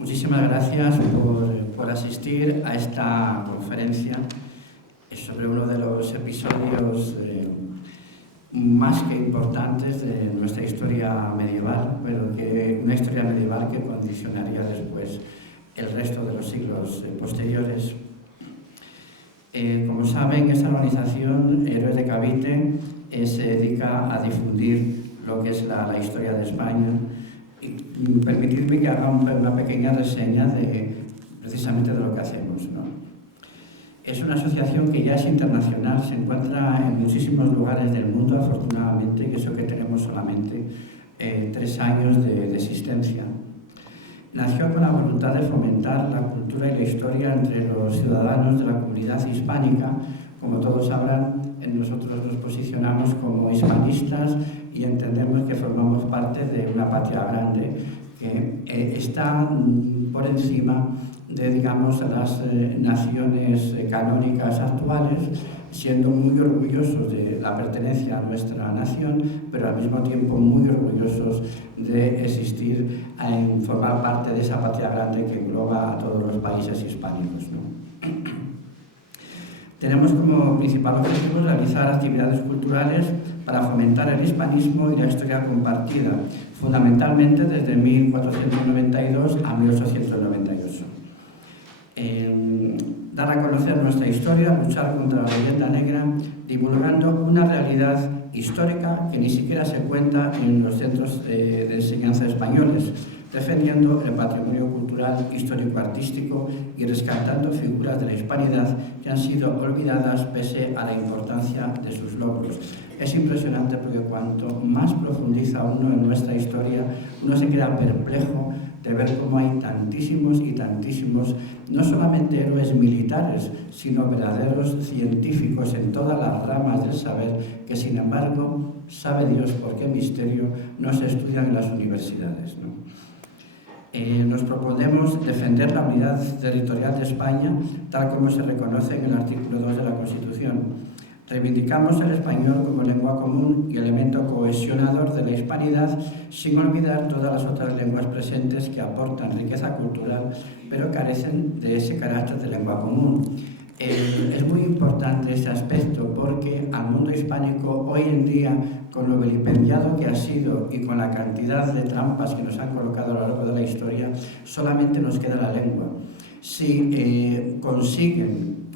Muchísimas gracias por asistir a esta conferencia sobre uno de los episodios más que importantes de nuestra historia medieval, pero una historia medieval que condicionaría después el resto de los siglos posteriores. Como saben, esta organización, Héroes de Cavite, se dedica a difundir lo que es la historia de España. Y permitidme que haga una pequeña reseña precisamente de lo que hacemos, ¿no? Es una asociación que ya es internacional, se encuentra en muchísimos lugares del mundo, afortunadamente, y eso que tenemos solamente 3 años de existencia. Nació con la voluntad de fomentar la cultura y la historia entre los ciudadanos de la comunidad hispánica. Como todos sabrán, nosotros nos posicionamos como hispanistas y entendemos que formamos parte de una patria grande que está por encima de, digamos, las naciones canónicas actuales, siendo muy orgullosos de la pertenencia a nuestra nación, pero al mismo tiempo muy orgullosos de existir en formar parte de esa patria grande que engloba a todos los países hispánicos, ¿no? Tenemos como principal objetivo realizar actividades culturales para fomentar el hispanismo y la historia compartida, fundamentalmente desde 1492 a 1898. Dar a conocer nuestra historia, luchar contra la leyenda negra, divulgando una realidad histórica que ni siquiera se cuenta en los centros de enseñanza españoles, defendiendo el patrimonio cultural, histórico-artístico y rescatando figuras de la hispanidad que han sido olvidadas pese a la importancia de sus logros. Es impresionante porque cuanto más profundiza uno en nuestra historia, uno se queda perplejo de ver cómo hay tantísimos y tantísimos, no solamente héroes militares, sino verdaderos científicos en todas las ramas del saber, que sin embargo, sabe Dios por qué misterio, no se estudian en las universidades, ¿no? Nos proponemos defender la unidad territorial de España, tal como se reconoce en el artículo 2 de la Constitución. Reivindicamos el español como lengua común y elemento cohesionador de la hispanidad, sin olvidar todas las otras lenguas presentes que aportan riqueza cultural, pero carecen de ese carácter de lengua común. Es muy importante este aspecto porque al mundo hispánico hoy en día, con lo vilipendiado que ha sido y con la cantidad de trampas que nos han colocado a lo largo de la historia, solamente nos queda la lengua. Si consiguen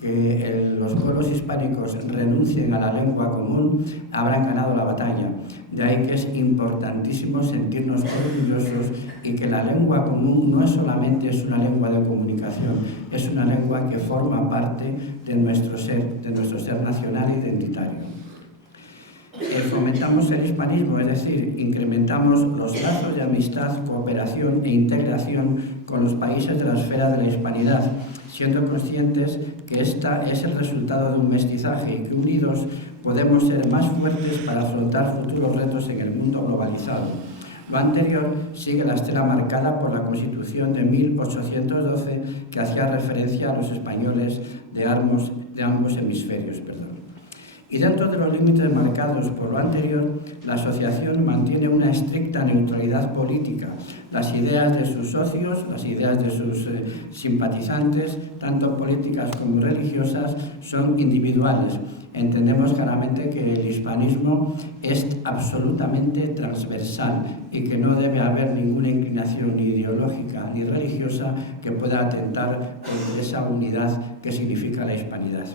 que los pueblos hispánicos renuncien a la lengua común, habrán ganado la batalla. De ahí que es importantísimo sentirnos orgullosos y que la lengua común no es solamente una lengua de comunicación, es una lengua que forma parte de nuestro ser nacional e identitario. Fomentamos el hispanismo, es decir, incrementamos los lazos de amistad, cooperación e integración con los países de la esfera de la hispanidad, siendo conscientes que esta es el resultado de un mestizaje y que unidos podemos ser más fuertes para afrontar futuros retos en el mundo globalizado. Lo anterior sigue la estela marcada por la Constitución de 1812 que hacía referencia a los españoles de ambos hemisferios. Y dentro de los límites marcados por lo anterior, la asociación mantiene una estricta neutralidad política. Las ideas de sus socios, las ideas de sus simpatizantes, tanto políticas como religiosas, son individuales. Entendemos claramente que el hispanismo es absolutamente transversal y que no debe haber ninguna inclinación ni ideológica ni religiosa que pueda atentar contra esa unidad que significa la hispanidad.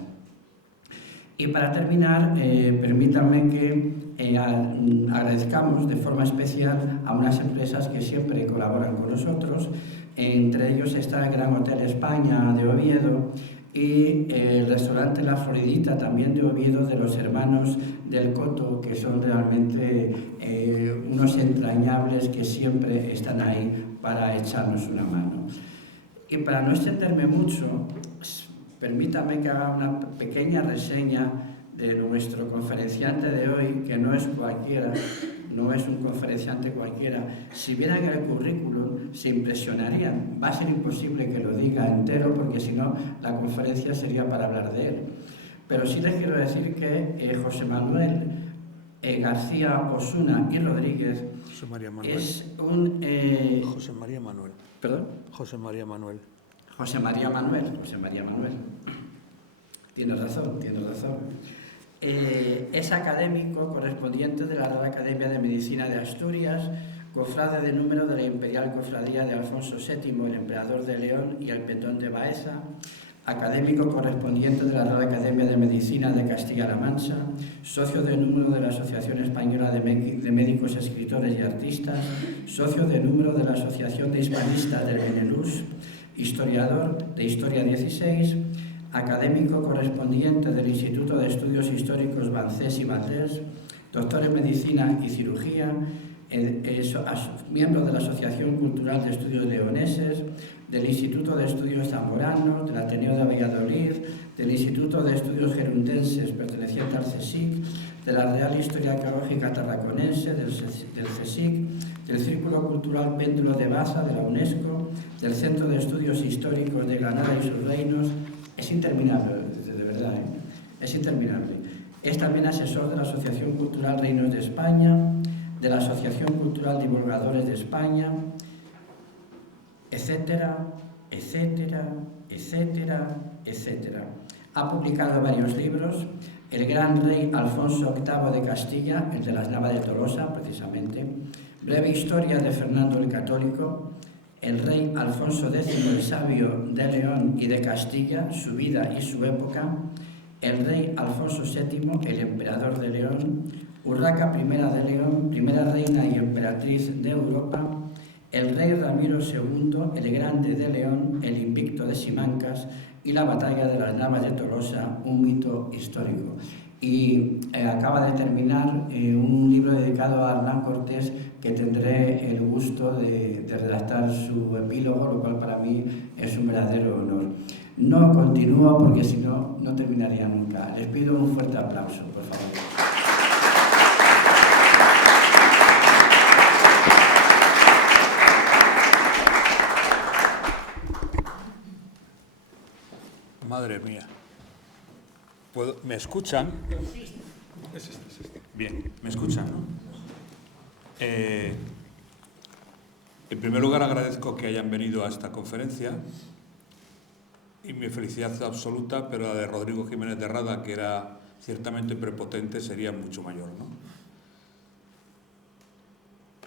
Y para terminar, permítanme que agradezcamos de forma especial a unas empresas que siempre colaboran con nosotros. Entre ellos está el Gran Hotel España de Oviedo y el restaurante La Floridita, también de Oviedo, de los hermanos del Coto, que son realmente unos entrañables que siempre están ahí para echarnos una mano. Y para no extenderme mucho, permítame que haga una pequeña reseña de nuestro conferenciante de hoy, que no es cualquiera, no es un conferenciante cualquiera. Si vieran el currículum, se impresionarían. Va a ser imposible que lo diga entero, porque si no, la conferencia sería para hablar de él. Pero sí les quiero decir que José Manuel García Osuna y Rodríguez José María Manuel. es un... José María Manuel. ¿Perdón? José María Manuel. José María Manuel. José María Manuel. Tienes razón, tienes razón. Es académico correspondiente de la Real Academia de Medicina de Asturias, cofrade de número de la Imperial Cofradía de Alfonso VII, el Emperador de León y el Petón de Baeza, académico correspondiente de la Real Academia de Medicina de Castilla-La Mancha, socio de número de la Asociación Española de Médicos, Escritores y Artistas, socio de número de la Asociación de Hispanistas del Benelux, historiador de Historia 16, académico correspondiente del Instituto de Estudios Históricos Bancés y Valdés, doctor en Medicina y Cirugía, miembro de la Asociación Cultural de Estudios Leoneses, del Instituto de Estudios Zamorano, del Ateneo de Valladolid, del Instituto de Estudios Gerundenses perteneciente al CSIC, de la Real Historia Arqueológica Tarraconense, del CSIC, del Círculo Cultural Péndulo de Baza, de la UNESCO, del Centro de Estudios Históricos de Granada y sus reinos. Es interminable, de verdad, es interminable. Es también asesor de la Asociación Cultural Reinos de España, de la Asociación Cultural Divulgadores de España, etcétera, etcétera, etcétera, etcétera. Ha publicado varios libros: El Gran Rey Alfonso VIII de Castilla, el de las Navas de Tolosa, precisamente; Breve Historia de Fernando el Católico; El Rey Alfonso X el Sabio de León y de Castilla, su vida y su época; El Rey Alfonso VII, el Emperador de León; Urraca I de León, primera reina y emperatriz de Europa; El Rey Ramiro II, el Grande de León, el Invicto de Simancas; y La Batalla de las Navas de Tolosa, un mito histórico. Y acaba de terminar un libro dedicado a Hernán Cortés, que tendré el gusto de redactar su epílogo, lo cual para mí es un verdadero honor. No continúo porque si no, no terminaría nunca. Les pido un fuerte aplauso, por favor. Madre mía. ¿Me escuchan? Bien, ¿me escuchan, no? En primer lugar, agradezco que hayan venido a esta conferencia y mi felicidad absoluta, pero la de Rodrigo Jiménez de Rada, que era ciertamente prepotente, sería mucho mayor, ¿no?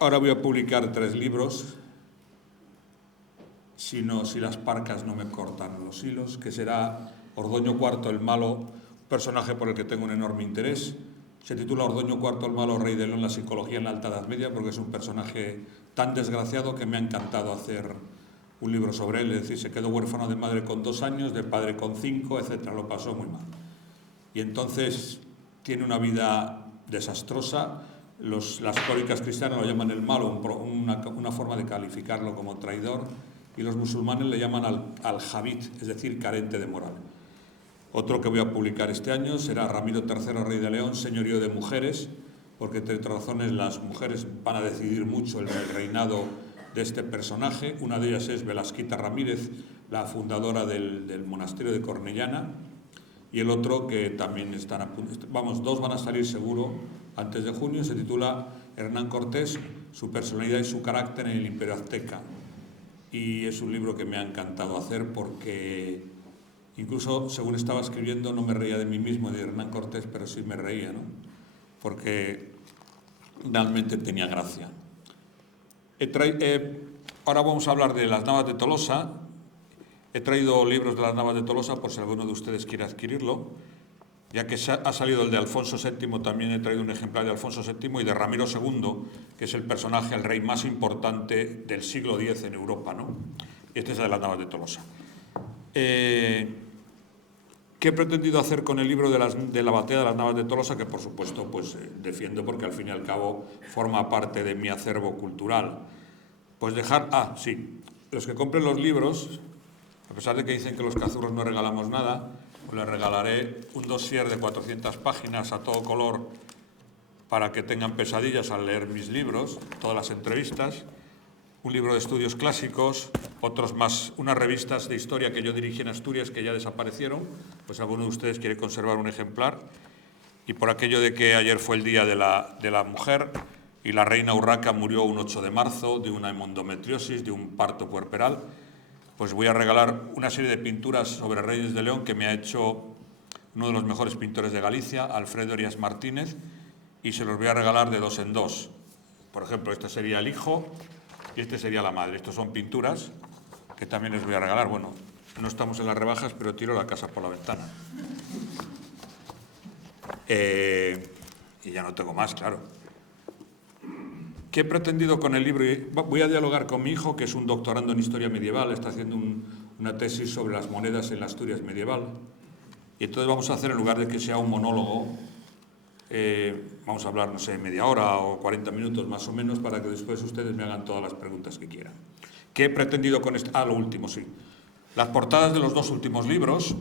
Ahora voy a publicar 3 libros, si las parcas no me cortan los hilos, que será Ordoño IV el Malo, personaje por el que tengo un enorme interés. Se titula Ordoño IV el Malo, Rey de León, la psicología en la Alta Edad Media, porque es un personaje tan desgraciado que me ha encantado hacer un libro sobre él. Es decir, se quedó huérfano de madre con 2 años, de padre con 5, etc. Lo pasó muy mal. Y entonces tiene una vida desastrosa. Las crónicas cristianas lo llaman el malo, una forma de calificarlo como traidor, y los musulmanes le llaman al-Jabit, es decir, carente de moral. Otro que voy a publicar este año será Ramiro III, Rey de León, señorío de mujeres, porque entre otras razones las mujeres van a decidir mucho el reinado de este personaje. Una de ellas es Velasquita Ramírez, la fundadora del monasterio de Cornellana, y el otro que también están a punto, 2 van a salir seguro antes de junio, se titula Hernán Cortés, su personalidad y su carácter en el Imperio Azteca. Y es un libro que me ha encantado hacer porque incluso según estaba escribiendo no me reía de mí mismo, de Hernán Cortés, pero sí me reía, ¿no? Porque realmente tenía gracia. Ahora vamos a hablar de las Navas de Tolosa. He traído libros de las Navas de Tolosa por si alguno de ustedes quiere adquirirlo. Ya que ha salido el de Alfonso VII, también he traído un ejemplar de Alfonso VII y de Ramiro II, que es el personaje, el rey más importante del siglo X en Europa, ¿no? Y este es el de las Navas de Tolosa. ¿Qué he pretendido hacer con el libro de la batalla de las Navas de Tolosa? Que por supuesto pues defiendo porque al fin y al cabo forma parte de mi acervo cultural. Pues los que compren los libros, a pesar de que dicen que los cazurros no regalamos nada, les regalaré un dossier de 400 páginas a todo color para que tengan pesadillas al leer mis libros, todas las entrevistas, un libro de estudios clásicos, otros más, unas revistas de historia que yo dirigí en Asturias que ya desaparecieron, pues alguno de ustedes quiere conservar un ejemplar, y por aquello de que ayer fue el Día de la Mujer y la reina Urraca murió un 8 de marzo de una endometriosis, de un parto puerperal, pues voy a regalar una serie de pinturas sobre Reyes de León que me ha hecho uno de los mejores pintores de Galicia, Alfredo Arias Martínez, y se los voy a regalar de 2 en 2. Por ejemplo, este sería el hijo y este sería la madre. Estos son pinturas que también les voy a regalar. Bueno, no estamos en las rebajas, pero tiro la casa por la ventana. Y ya no tengo más, claro. ¿Qué he pretendido con el libro? Voy a dialogar con mi hijo, que es un doctorando en historia medieval, está haciendo una tesis sobre las monedas en la Asturias medieval. Y entonces vamos a hacer, en lugar de que sea un monólogo, vamos a hablar, no sé, media hora o 40 minutos más o menos, para que después ustedes me hagan todas las preguntas que quieran. ¿Qué he pretendido con esto? Lo último, sí. Las portadas de los 2 últimos libros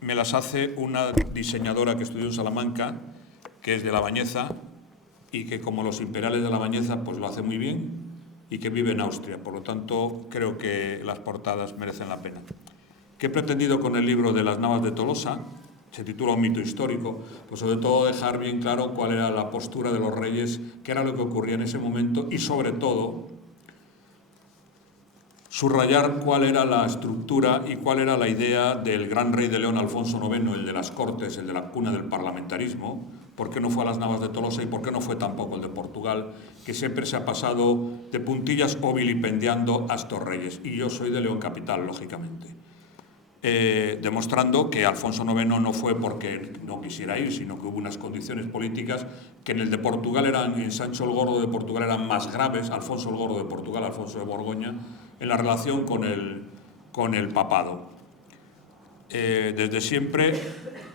me las hace una diseñadora que estudió en Salamanca, que es de La Bañeza, y que, como los imperiales de La Bañeza, pues lo hace muy bien, y que vive en Austria. Por lo tanto, creo que las portadas merecen la pena. ¿Qué he pretendido con el libro de las Navas de Tolosa? Se titula Un mito histórico. Pues sobre todo dejar bien claro cuál era la postura de los reyes, qué era lo que ocurría en ese momento, y sobre todo subrayar cuál era la estructura y cuál era la idea del gran rey de León, Alfonso IX, el de las Cortes, el de la cuna del parlamentarismo, por qué no fue a las Navas de Tolosa y por qué no fue tampoco el de Portugal, que siempre se ha pasado de puntillas o vilipendiando a estos reyes. Y yo soy de León capital, lógicamente. Demostrando que Alfonso IX no fue porque no quisiera ir, sino que hubo unas condiciones políticas que en el de Portugal en Sancho el Gordo de Portugal eran más graves, Alfonso el Gordo de Portugal, Alfonso de Borgoña, en la relación con el papado. Desde siempre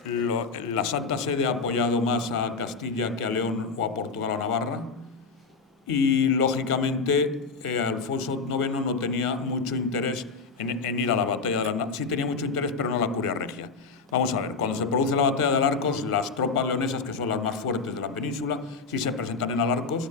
la Santa Sede ha apoyado más a Castilla que a León o a Portugal o a Navarra, y lógicamente Alfonso IX no tenía mucho interés en ir a la batalla de las Navas. Sí tenía mucho interés, pero no a la curia regia. Vamos a ver, cuando se produce la batalla de Alarcos, las tropas leonesas, que son las más fuertes de la península, sí se presentan en Alarcos,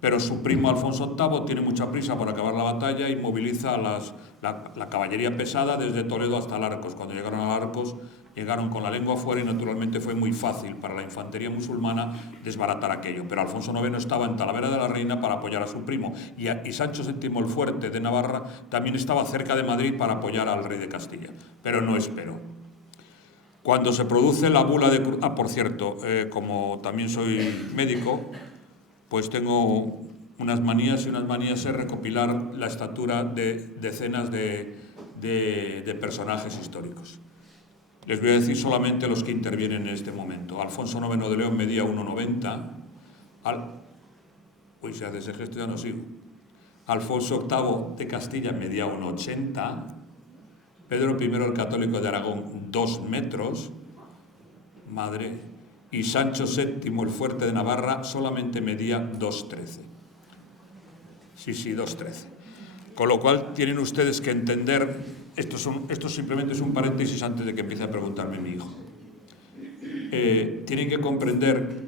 pero su primo Alfonso VIII tiene mucha prisa por acabar la batalla y moviliza la caballería pesada desde Toledo hasta Alarcos. Cuando llegaron a Alarcos, llegaron con la lengua afuera y naturalmente fue muy fácil para la infantería musulmana desbaratar aquello. Pero Alfonso IX estaba en Talavera de la Reina para apoyar a su primo, y Sancho VII el Fuerte de Navarra también estaba cerca de Madrid para apoyar al rey de Castilla, pero no esperó. Cuando se produce la bula de... por cierto, como también soy médico, pues tengo unas manías es recopilar la estatura de decenas de personajes históricos. Les voy a decir solamente los que intervienen en este momento. Alfonso IX de León medía 1,90. Se hace ese gesto, ya no sigo. Alfonso VIII de Castilla medía 1,80. Pedro I el Católico de Aragón 2 metros. Madre. Y Sancho VII el Fuerte de Navarra solamente medía 2,13. Sí, 2,13. Con lo cual tienen ustedes que entender... Esto simplemente es un paréntesis antes de que empiece a preguntarme mi hijo. Tienen que comprender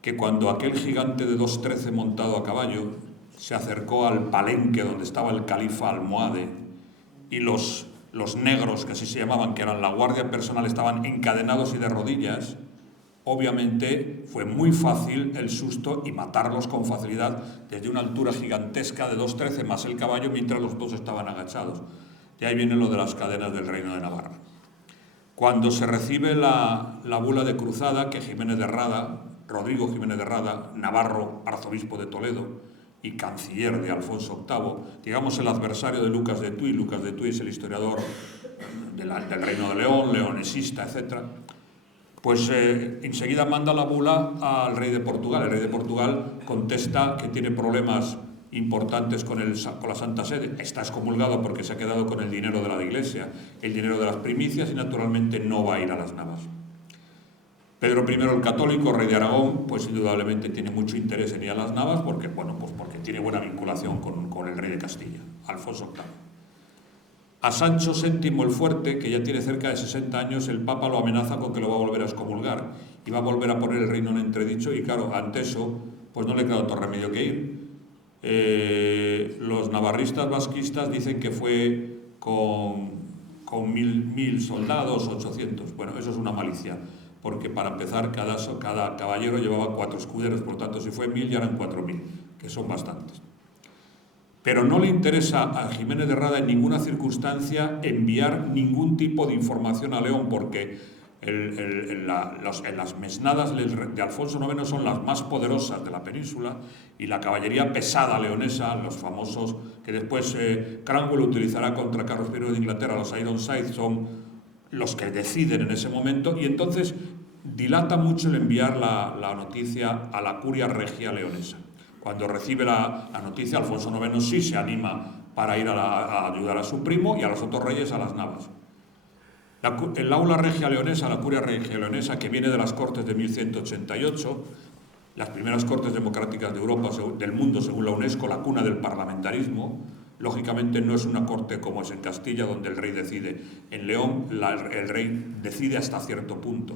que cuando aquel gigante de 2,13 montado a caballo se acercó al palenque donde estaba el califa almohade, y los negros, que así se llamaban, que eran la guardia personal, estaban encadenados y de rodillas, obviamente fue muy fácil el susto y matarlos con facilidad desde una altura gigantesca de 2,13 más el caballo, mientras los dos estaban agachados. Y ahí viene lo de las cadenas del Reino de Navarra. Cuando se recibe la bula de cruzada, que Rodrigo Jiménez de Rada, navarro, arzobispo de Toledo y canciller de Alfonso VIII, digamos el adversario de Lucas de Tuy. Lucas de Tuy es el historiador del Reino de León, leonesista, etc. Pues enseguida manda la bula al rey de Portugal. El rey de Portugal contesta que tiene problemas importantes con la Santa Sede. Está excomulgado porque se ha quedado con el dinero de la Iglesia, el dinero de las primicias, y naturalmente no va a ir a las Navas. Pedro I el Católico, rey de Aragón, pues indudablemente tiene mucho interés en ir a las Navas porque tiene buena vinculación con el rey de Castilla, Alfonso VIII. A Sancho VII el Fuerte, que ya tiene cerca de 60 años, el Papa lo amenaza con que lo va a volver a excomulgar y va a volver a poner el reino en entredicho, y claro, ante eso pues no le queda otro remedio que ir. Los navarristas vasquistas dicen que fue con 1.000 soldados, 800. Bueno, eso es una malicia, porque para empezar cada caballero llevaba 4 escuderos, por lo tanto si fue 1000 ya eran 4000, que son bastantes. Pero no le interesa a Jiménez de Rada en ninguna circunstancia enviar ningún tipo de información a León, porque las mesnadas de Alfonso IX son las más poderosas de la península, y la caballería pesada leonesa, los famosos que después Cranwell utilizará contra Carlos I de Inglaterra, los Ironside, son los que deciden en ese momento, y entonces dilata mucho el enviar la noticia a la curia regia leonesa. Cuando recibe la noticia, Alfonso IX sí se anima para ir a ayudar a su primo y a los otros reyes a las Navas. El aula regia leonesa, la curia regia leonesa, que viene de las Cortes de 1188, las primeras Cortes democráticas de Europa, del mundo según la UNESCO, la cuna del parlamentarismo. Lógicamente no es una corte como es en Castilla, donde el rey decide. En León el rey decide hasta cierto punto.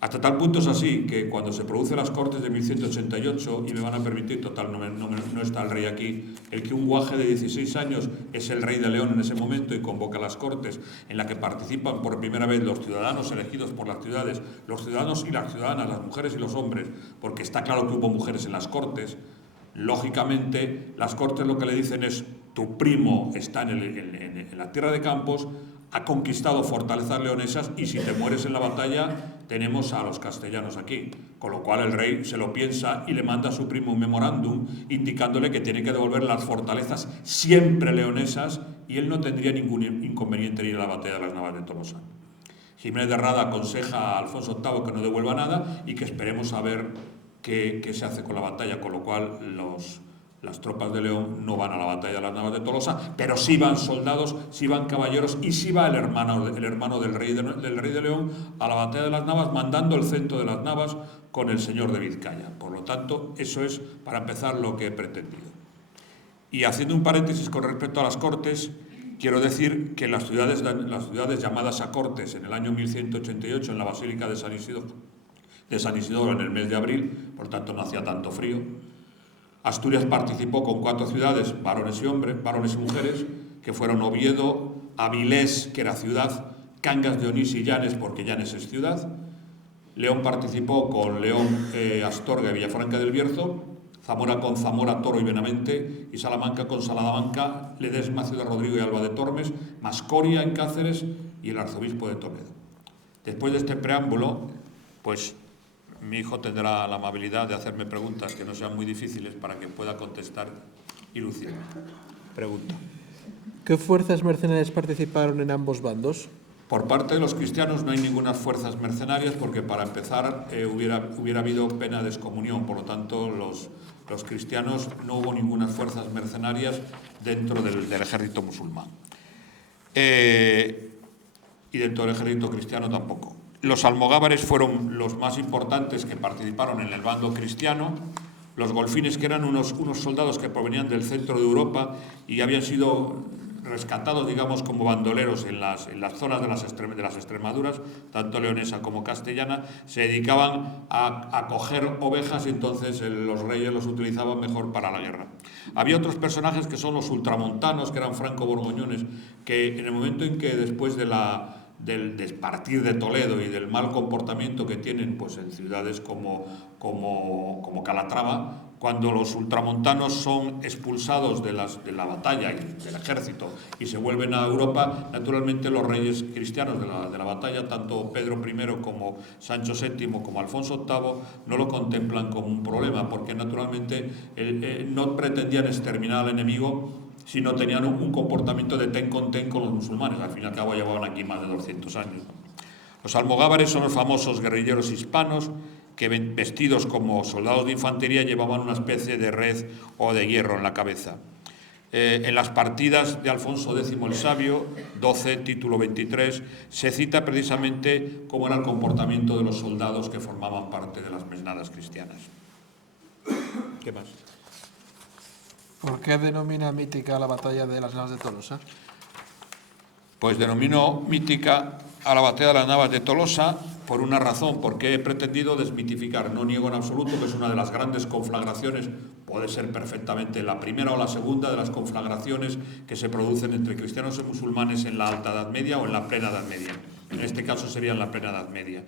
Hasta tal punto es así que cuando se producen las Cortes de 1188, y me van a permitir, total, no está el rey aquí, el que un guaje de 16 años es el rey de León en ese momento y convoca las Cortes, en la que participan por primera vez los ciudadanos elegidos por las ciudades, los ciudadanos y las ciudadanas, las mujeres y los hombres, porque está claro que hubo mujeres en las Cortes. Lógicamente, las Cortes lo que le dicen es: tu primo está en la tierra de Campos, ha conquistado fortalezas leonesas, y si te mueres en la batalla tenemos a los castellanos aquí. Con lo cual el rey se lo piensa y le manda a su primo un memorándum indicándole que tiene que devolver las fortalezas siempre leonesas, y él no tendría ningún inconveniente en ir a la batalla de las Navas de Tolosa. Jiménez de Rada aconseja a Alfonso VIII que no devuelva nada y que esperemos a ver qué se hace con la batalla, con lo cual las tropas de León no van a la batalla de las Navas de Tolosa, pero sí van soldados, sí van caballeros, y sí va el hermano del rey de León a la batalla de las Navas, mandando el centro de las Navas con el señor de Vizcaya. Por lo tanto, eso es, para empezar, lo que he pretendido. Y haciendo un paréntesis con respecto a las Cortes, quiero decir que las ciudades llamadas a Cortes en el año 1188 en la Basílica de San Isidoro en el mes de abril, por tanto no hacía tanto frío. Asturias participó con 4 ciudades, varones y mujeres, que fueron Oviedo, Avilés, que era ciudad, Cangas de Onís y Llanes, porque Llanes es ciudad. León participó con León, Astorga y Villafranca del Bierzo, Zamora con Zamora, Toro y Benavente, y Salamanca con Salamanca, Ledesma, Ciudad Rodrigo y Alba de Tormes, Mascoria en Cáceres y el arzobispo de Toledo. Después de este preámbulo, pues mi hijo tendrá la amabilidad de hacerme preguntas que no sean muy difíciles para que pueda contestar y lucir. Pregunta. ¿Qué fuerzas mercenarias participaron en ambos bandos? Por parte de los cristianos no hay ninguna fuerzas mercenarias, porque para empezar hubiera habido pena de excomunión, por lo tanto los cristianos no hubo ninguna fuerzas mercenarias dentro del ejército musulmán. Y dentro del ejército cristiano tampoco. Los almogávares fueron los más importantes que participaron en el bando cristiano. Los golfines, que eran unos soldados que provenían del centro de Europa y habían sido rescatados, digamos, como bandoleros en las zonas de las Extremaduras, tanto leonesa como castellana, se dedicaban a coger ovejas, y entonces los reyes los utilizaban mejor para la guerra. Había otros personajes que son los ultramontanos, que eran franco-borgoñones, que en el momento en que después del partir de Toledo y del mal comportamiento que tienen pues en ciudades como Calatrava, cuando los ultramontanos son expulsados de la batalla y del ejército y se vuelven a Europa, naturalmente los reyes cristianos de la batalla, tanto Pedro I como Sancho VII como Alfonso VIII, no lo contemplan como un problema, porque naturalmente no pretendían exterminar al enemigo, sino tenían un comportamiento de ten con los musulmanes. Al fin y al cabo llevaban aquí más de 200 años. Los almogávares son los famosos guerrilleros hispanos que, vestidos como soldados de infantería, llevaban una especie de red o de hierro en la cabeza. En las partidas de Alfonso X el Sabio, 12, título 23, se cita precisamente cómo era el comportamiento de los soldados que formaban parte de las mesnadas cristianas. ¿Qué más? ¿Por qué denomina mítica la batalla de las Navas de Tolosa? Pues denomino mítica a la batalla de las Navas de Tolosa por una razón, porque he pretendido desmitificar. No niego en absoluto que es una de las grandes conflagraciones, puede ser perfectamente la primera o la segunda de las conflagraciones que se producen entre cristianos y musulmanes en la Alta Edad Media o en la Plena Edad Media. En este caso sería en la Plena Edad Media.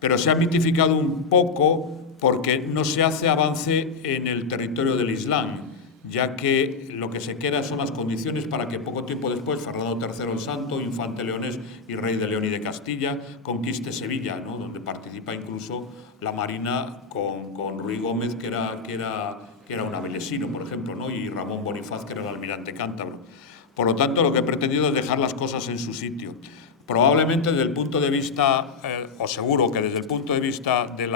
pero se ha mitificado un poco porque no se hace avance en el territorio del Islam, ya que lo que se queda son las condiciones para que poco tiempo después Fernando III el Santo, infante leonés y rey de León y de Castilla, conquiste Sevilla, ¿no?, donde participa incluso la Marina con Ruy Gómez, que era un avilesino, por ejemplo, ¿no?, y Ramón Bonifaz, que era el almirante cántabro. Por lo tanto, lo que he pretendido es dejar las cosas en su sitio. Probablemente desde el punto de vista, o seguro que desde el punto de vista del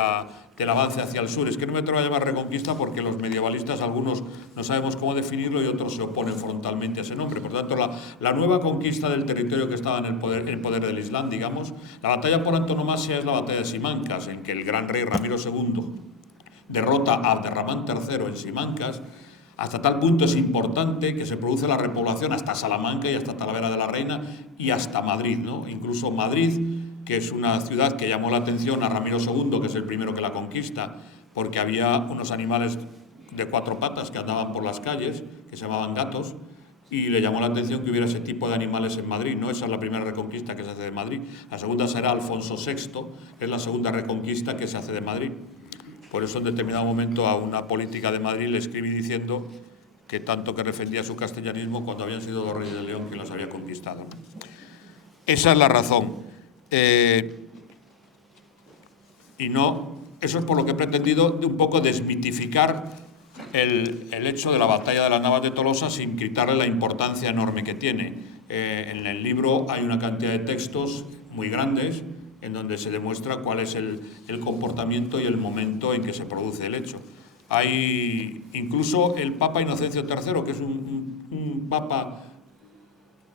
avance hacia el sur, es que no me atrevo a llamar reconquista porque los medievalistas, algunos no sabemos cómo definirlo y otros se oponen frontalmente a ese nombre. Por tanto, la nueva conquista del territorio que estaba en el poder del Islam, digamos, la batalla por antonomasia es la batalla de Simancas, en que el gran rey Ramiro II derrota a Abderramán III en Simancas. Hasta tal punto es importante que se produce la repoblación hasta Salamanca y hasta Talavera de la Reina y hasta Madrid, ¿no? Incluso Madrid, que es una ciudad que llamó la atención a Ramiro II, que es el primero que la conquista, porque había unos animales de 4 patas que andaban por las calles, que se llamaban gatos, y le llamó la atención que hubiera ese tipo de animales en Madrid, ¿no? Esa es la primera reconquista que se hace de Madrid. La segunda será Alfonso VI, que es la segunda reconquista que se hace de Madrid. Por eso en determinado momento a una política de Madrid le escribí diciendo que tanto que defendía su castellanismo cuando habían sido 2 reyes de León quien los había conquistado. Esa es la razón. Y no, eso es por lo que he pretendido de un poco desmitificar el hecho de la batalla de las Navas de Tolosa sin quitarle la importancia enorme que tiene. En el libro hay una cantidad de textos muy grandes en donde se demuestra cuál es el comportamiento y el momento en que se produce el hecho. Hay incluso el Papa Inocencio III, que es un papa,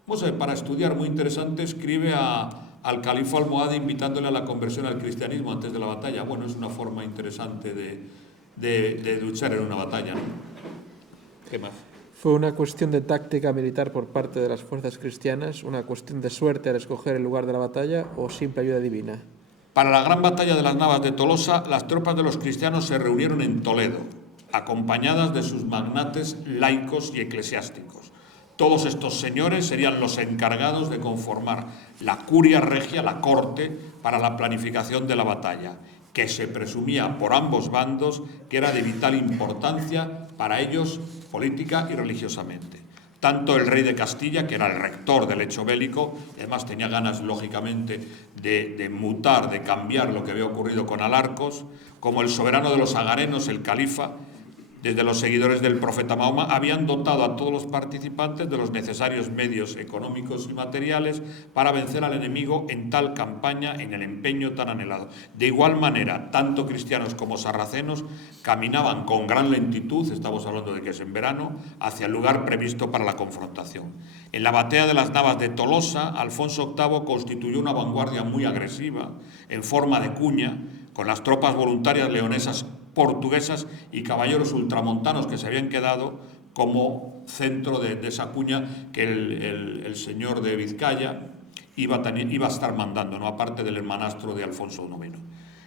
no sé, para estudiar muy interesante, escribe al califa almohade invitándole a la conversión al cristianismo antes de la batalla. Bueno, es una forma interesante de luchar en una batalla, ¿no? ¿Qué más? ¿Fue una cuestión de táctica militar por parte de las fuerzas cristianas, una cuestión de suerte al escoger el lugar de la batalla o simple ayuda divina? Para la gran batalla de las Navas de Tolosa, las tropas de los cristianos se reunieron en Toledo, acompañadas de sus magnates laicos y eclesiásticos. Todos estos señores serían los encargados de conformar la curia regia, la corte, para la planificación de la batalla, que se presumía por ambos bandos que era de vital importancia para ellos política y religiosamente. Tanto el rey de Castilla, que era el rector del hecho bélico, además tenía ganas, lógicamente, de mutar, de cambiar lo que había ocurrido con Alarcos, como el soberano de los agarenos, el califa, desde los seguidores del profeta Mahoma, habían dotado a todos los participantes de los necesarios medios económicos y materiales para vencer al enemigo en tal campaña, en el empeño tan anhelado. De igual manera, tanto cristianos como sarracenos caminaban con gran lentitud, estamos hablando de que es en verano, hacia el lugar previsto para la confrontación. En la batalla de las Navas de Tolosa, Alfonso VIII constituyó una vanguardia muy agresiva, en forma de cuña, con las tropas voluntarias leonesas, portuguesas y caballeros ultramontanos que se habían quedado como centro de esa cuña que el señor de Vizcaya iba a estar mandando, ¿no?, aparte del hermanastro de Alfonso IX.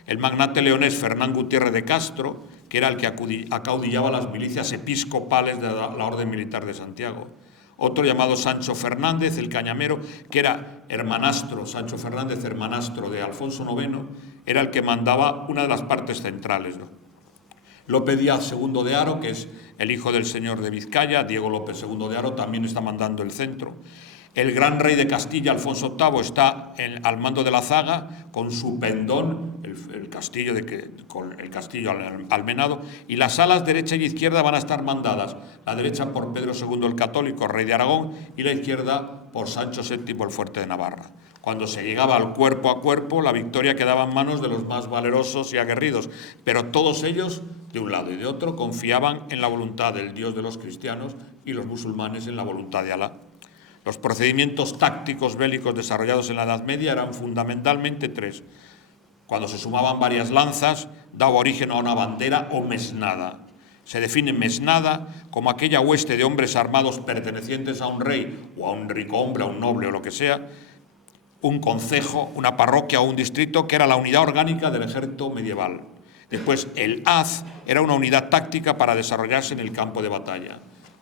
El magnate leonés Fernán Gutiérrez de Castro, que era el que acaudillaba las milicias episcopales de la Orden Militar de Santiago. Otro llamado Sancho Fernández, el cañamero, que era hermanastro, Sancho Fernández, hermanastro de Alfonso IX, era el que mandaba una de las partes centrales, ¿no? López Díaz II de Haro, que es el hijo del señor de Vizcaya, Diego López II de Haro, también está mandando el centro. El gran rey de Castilla, Alfonso VIII, está al mando de la zaga con su pendón, el castillo almenado, y las alas derecha y izquierda van a estar mandadas, la derecha por Pedro II el Católico, rey de Aragón, y la izquierda por Sancho VII el Fuerte de Navarra. Cuando se llegaba al cuerpo a cuerpo, la victoria quedaba en manos de los más valerosos y aguerridos, pero todos ellos, de un lado y de otro, confiaban en la voluntad del Dios de los cristianos y los musulmanes en la voluntad de Alá. Los procedimientos tácticos bélicos desarrollados en la Edad Media eran fundamentalmente 3. Cuando se sumaban varias lanzas, daba origen a una bandera o mesnada. Se define mesnada como aquella hueste de hombres armados pertenecientes a un rey o a un rico hombre, a un noble o lo que sea, un concejo, una parroquia o un distrito, que era la unidad orgánica del ejército medieval. Después, el haz era una unidad táctica para desarrollarse en el campo de batalla.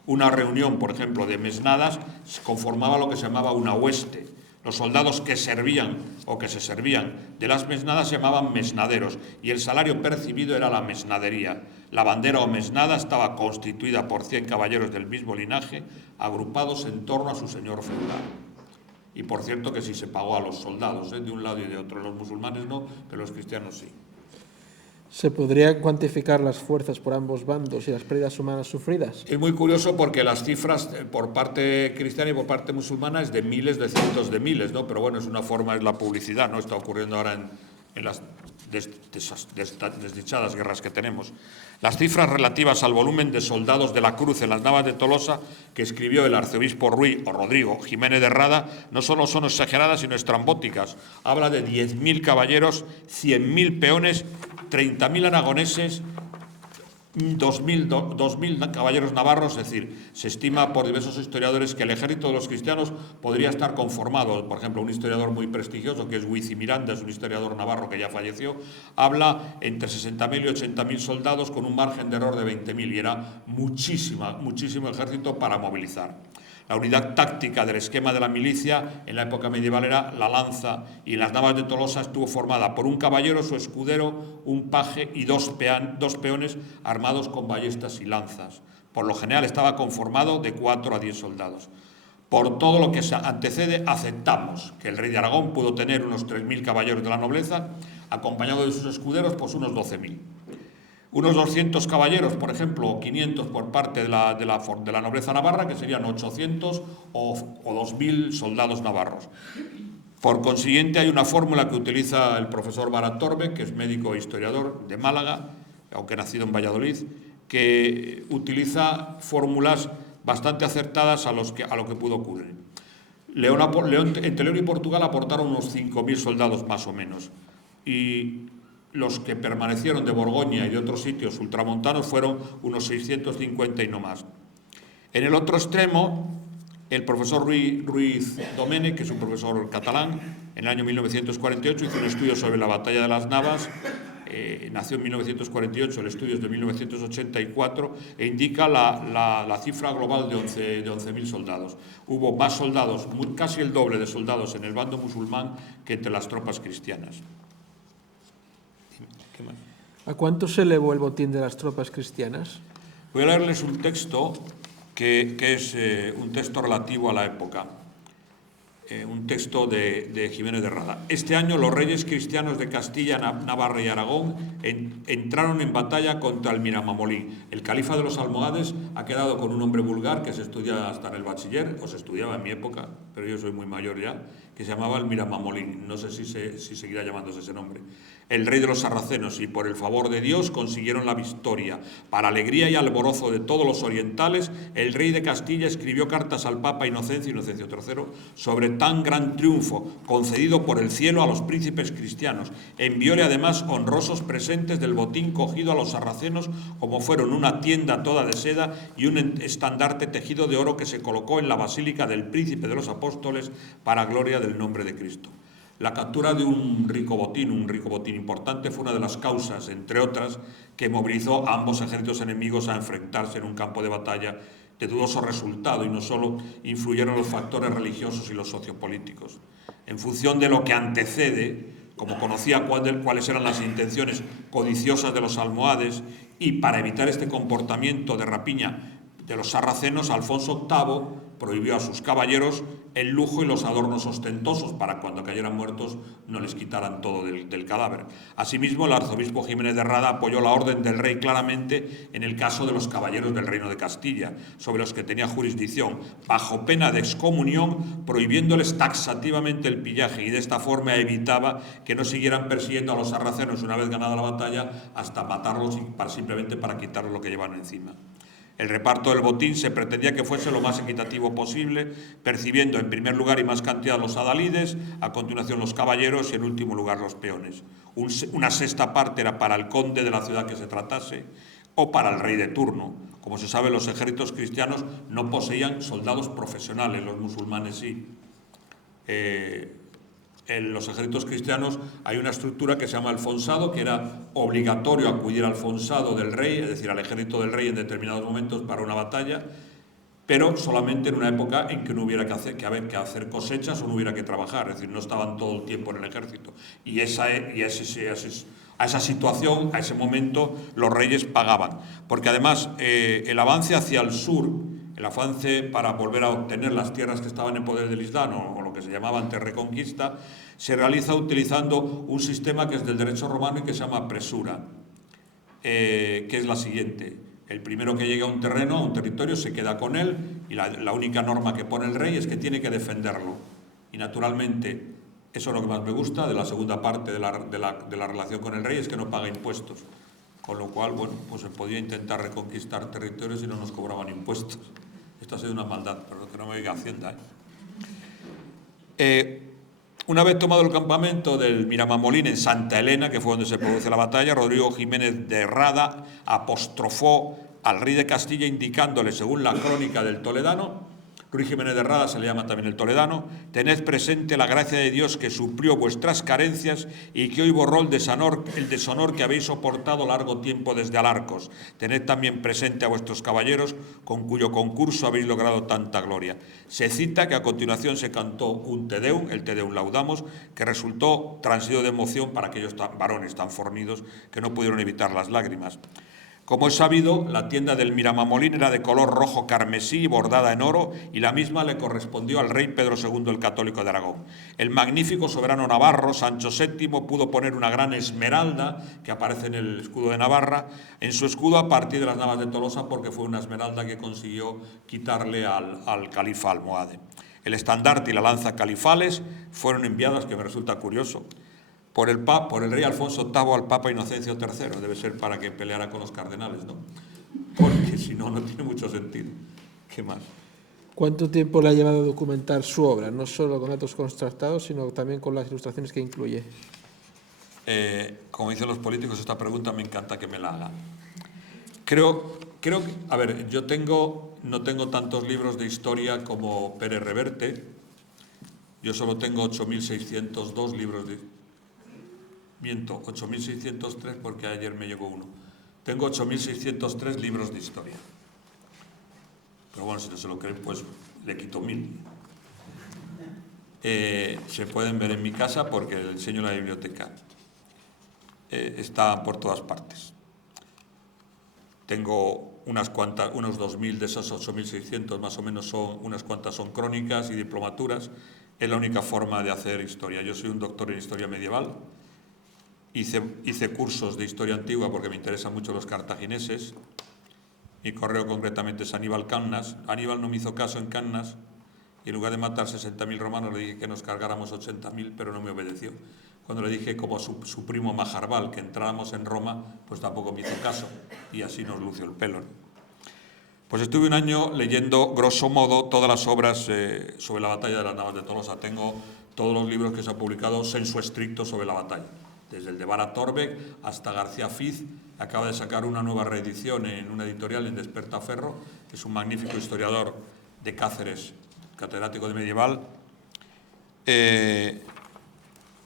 Una reunión, por ejemplo, de mesnadas conformaba lo que se llamaba una hueste. Los soldados que servían o que se servían de las mesnadas se llamaban mesnaderos y el salario percibido era la mesnadería. La bandera o mesnada estaba constituida por 100 caballeros del mismo linaje, agrupados en torno a su señor feudal. Y por cierto que sí se pagó a los soldados, de un lado y de otro. Los musulmanes no, pero los cristianos sí. ¿Se podrían cuantificar las fuerzas por ambos bandos y las pérdidas humanas sufridas? Es muy curioso porque las cifras por parte cristiana y por parte musulmana es de miles, de cientos de miles, ¿no? Pero bueno, es una forma, es la publicidad, ¿no? Está ocurriendo ahora en las desdichadas guerras que tenemos. Las cifras relativas al volumen de soldados de la Cruz en las Navas de Tolosa que escribió el arzobispo Ruy o Rodrigo Jiménez de Rada no solo son exageradas sino estrambóticas. Habla de 10.000 caballeros, 100.000 peones, 30.000 aragoneses, 2.000 caballeros navarros. Es decir, se estima por diversos historiadores que el ejército de los cristianos podría estar conformado. Por ejemplo, un historiador muy prestigioso que es Huici Miranda, es un historiador navarro que ya falleció, habla entre 60.000 y 80.000 soldados con un margen de error de 20.000 y era muchísimo ejército para movilizar. La unidad táctica del esquema de la milicia en la época medieval era la lanza y en las Navas de Tolosa estuvo formada por un caballero, su escudero, un paje y dos peones armados con ballestas y lanzas. Por lo general estaba conformado de 4 a 10 soldados. Por todo lo que se antecede, aceptamos que el rey de Aragón pudo tener unos 3.000 caballeros de la nobleza, acompañado de sus escuderos, pues unos 12.000. Unos 200 caballeros, por ejemplo, o 500 por parte de la nobleza navarra, que serían 800 o 2.000 soldados navarros. Por consiguiente, hay una fórmula que utiliza el profesor Baratorbe, que es médico e historiador de Málaga, aunque nacido en Valladolid, que utiliza fórmulas bastante acertadas a lo que pudo ocurrir. Entre León y Portugal aportaron unos 5.000 soldados más o menos, y los que permanecieron de Borgoña y de otros sitios ultramontanos fueron unos 650 y no más. En el otro extremo, el profesor Ruiz Domene, que es un profesor catalán, en el año 1948 hizo un estudio sobre la batalla de las Navas, nació en 1948, el estudio es de 1984, e indica la cifra global de 11.000 soldados. Hubo más soldados, casi el doble de soldados en el bando musulmán que entre las tropas cristianas. ¿A cuánto se elevó el botín de las tropas cristianas? Voy a leerles un texto que es un texto relativo a la época, un texto de Jiménez de Rada. Este año los reyes cristianos de Castilla, Navarra y Aragón entraron en batalla contra el Miramamolí. El califa de los almohades ha quedado con un nombre vulgar que se estudia hasta en el bachiller, o se estudiaba en mi época, pero yo soy muy mayor ya, que se llamaba el Miramamolín. No sé si seguirá llamándose ese nombre. El rey de los sarracenos, y por el favor de Dios consiguieron la victoria. Para alegría y alborozo de todos los orientales, el rey de Castilla escribió cartas al Papa Inocencio III sobre tan gran triunfo concedido por el cielo a los príncipes cristianos. Envióle además honrosos presentes del botín cogido a los sarracenos, como fueron una tienda toda de seda y un estandarte tejido de oro que se colocó en la basílica del príncipe de los apóstoles para gloria del nombre de Cristo. La captura de un rico botín importante, fue una de las causas, entre otras, que movilizó a ambos ejércitos enemigos a enfrentarse en un campo de batalla de dudoso resultado, y no solo influyeron los factores religiosos y los sociopolíticos. En función de lo que antecede, como conocía cuáles eran las intenciones codiciosas de los almohades, y para evitar este comportamiento de rapiña de los sarracenos, Alfonso VIII prohibió a sus caballeros el lujo y los adornos ostentosos para cuando cayeran muertos no les quitaran todo del cadáver. Asimismo, el arzobispo Jiménez de Rada apoyó la orden del rey claramente en el caso de los caballeros del Reino de Castilla, sobre los que tenía jurisdicción, bajo pena de excomunión, prohibiéndoles taxativamente el pillaje, y de esta forma evitaba que no siguieran persiguiendo a los sarracenos una vez ganada la batalla hasta matarlos simplemente para quitarles lo que llevaban encima. El reparto del botín se pretendía que fuese lo más equitativo posible, percibiendo en primer lugar y más cantidad los adalides, a continuación los caballeros y en último lugar los peones. Una sexta parte era para el conde de la ciudad que se tratase o para el rey de turno. Como se sabe, los ejércitos cristianos no poseían soldados profesionales, los musulmanes sí. En los ejércitos cristianos hay una estructura que se llama el fonsado, que era obligatorio acudir al fonsado del rey, es decir, al ejército del rey en determinados momentos para una batalla, pero solamente en una época en que no hubiera que hacer cosechas o no hubiera que trabajar, es decir, no estaban todo el tiempo en el ejército. Y a esa situación, a ese momento, los reyes pagaban. Porque además el avance hacia el sur, el avance para volver a obtener las tierras que estaban en poder del Islam, o lo que se llamaba antes reconquista, se realiza utilizando un sistema que es del derecho romano y que se llama presura, que es la siguiente. El primero que llegue a un terreno, a un territorio, se queda con él, y la única norma que pone el rey es que tiene que defenderlo. Y naturalmente, eso es lo que más me gusta de la segunda parte de la relación con el rey, es que no paga impuestos. Con lo cual, bueno, pues se podía intentar reconquistar territorios y no nos cobraban impuestos. Esto ha sido una maldad, pero que no me diga Hacienda. Una vez tomado el campamento del Miramamolín en Santa Elena, que fue donde se produce la batalla, Rodrigo Jiménez de Rada apostrofó al rey de Castilla indicándole, según la crónica del Toledano, Ruy Jiménez de Rada se le llama también el Toledano, tened presente la gracia de Dios que suplió vuestras carencias y que hoy borró el deshonor que habéis soportado largo tiempo desde Alarcos. Tened también presente a vuestros caballeros con cuyo concurso habéis logrado tanta gloria. Se cita que a continuación se cantó un Te Deum, el Te Deum Laudamos, que resultó transido de emoción para aquellos varones tan fornidos que no pudieron evitar las lágrimas. Como es sabido, la tienda del Miramamolín era de color rojo carmesí, bordada en oro, y la misma le correspondió al rey Pedro II el Católico de Aragón. El magnífico soberano navarro, Sancho VII, pudo poner una gran esmeralda, que aparece en el escudo de Navarra, en su escudo a partir de las Navas de Tolosa, porque fue una esmeralda que consiguió quitarle al califa almohade. El estandarte y la lanza califales fueron enviadas, que me resulta curioso, por el rey Alfonso VIII al Papa Inocencio III. Debe ser para que peleara con los cardenales, ¿no? Porque si no, no tiene mucho sentido. ¿Qué más? ¿Cuánto tiempo le ha llevado a documentar su obra? No solo con datos contrastados, sino también con las ilustraciones que incluye. Como dicen los políticos, esta pregunta me encanta que me la hagan. Creo que, a ver, yo no tengo tantos libros de historia como Pérez Reverte. Yo solo tengo 8.602 libros de... Miento, 8.603 porque ayer me llegó uno. Tengo 8.603 libros de historia. Pero bueno, si no se lo creen, pues le quito 1.000. Se pueden ver en mi casa porque les enseño en la biblioteca. Está por todas partes. Tengo unos 2.000 de esos 8.600, más o menos unas cuantas son crónicas y diplomaturas. Es la única forma de hacer historia. Yo soy un doctor en historia medieval. Hice cursos de historia antigua porque me interesan mucho los cartagineses. Mi correo concretamente es Aníbal Cannas. Aníbal no me hizo caso en Cannas y en lugar de matar 60.000 romanos le dije que nos cargáramos 80.000, pero no me obedeció. Cuando le dije como su primo Majarbal que entráramos en Roma, pues tampoco me hizo caso y así nos lució el pelo, ¿no? Pues estuve un año leyendo, grosso modo, todas las obras sobre la batalla de las Navas de Tolosa. Tengo todos los libros que se han publicado sensu estricto sobre la batalla. Desde el de Vara Torbeck hasta García Fiz, acaba de sacar una nueva reedición en una editorial en Despertaferro, que es un magnífico historiador de Cáceres, catedrático de medieval.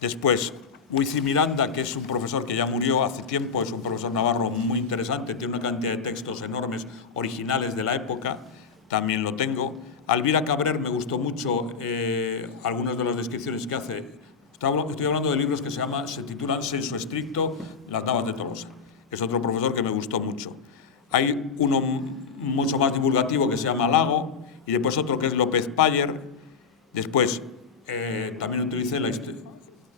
Después, Huici Miranda, que es un profesor que ya murió hace tiempo, es un profesor navarro muy interesante, tiene una cantidad de textos enormes, originales de la época, también lo tengo. Alvira Cabrer, me gustó mucho algunas de las descripciones que hace. Estoy hablando de libros que se titulan Sensu Estricto, Las Navas de Tolosa. Es otro profesor que me gustó mucho. Hay uno mucho más divulgativo que se llama Lago, y después otro que es López Payer. Después, también utilicé la historia.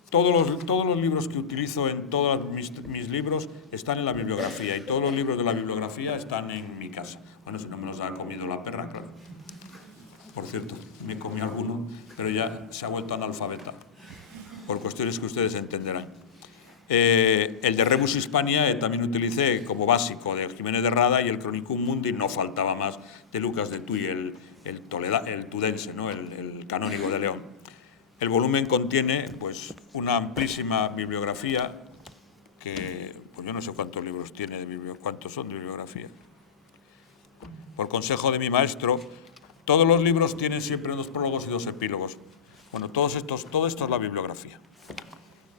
Todos los libros que utilizo en todos mis libros están en la bibliografía, y todos los libros de la bibliografía están en mi casa. Bueno, si no me los ha comido la perra, claro. Por cierto, me comí alguno, pero ya se ha vuelto analfabeta, por cuestiones que ustedes entenderán. El de Rebus Hispania también utilicé como básico de Jiménez de Rada, y el Chronicum Mundi no faltaba más de Lucas de Tuy, el tudense, ¿no? el canónigo de León. El volumen contiene pues una amplísima bibliografía que pues yo no sé cuántos libros tiene cuántos son de bibliografía. Por consejo de mi maestro, todos los libros tienen siempre 2 prólogos y 2 epílogos. Bueno, todo esto es la bibliografía,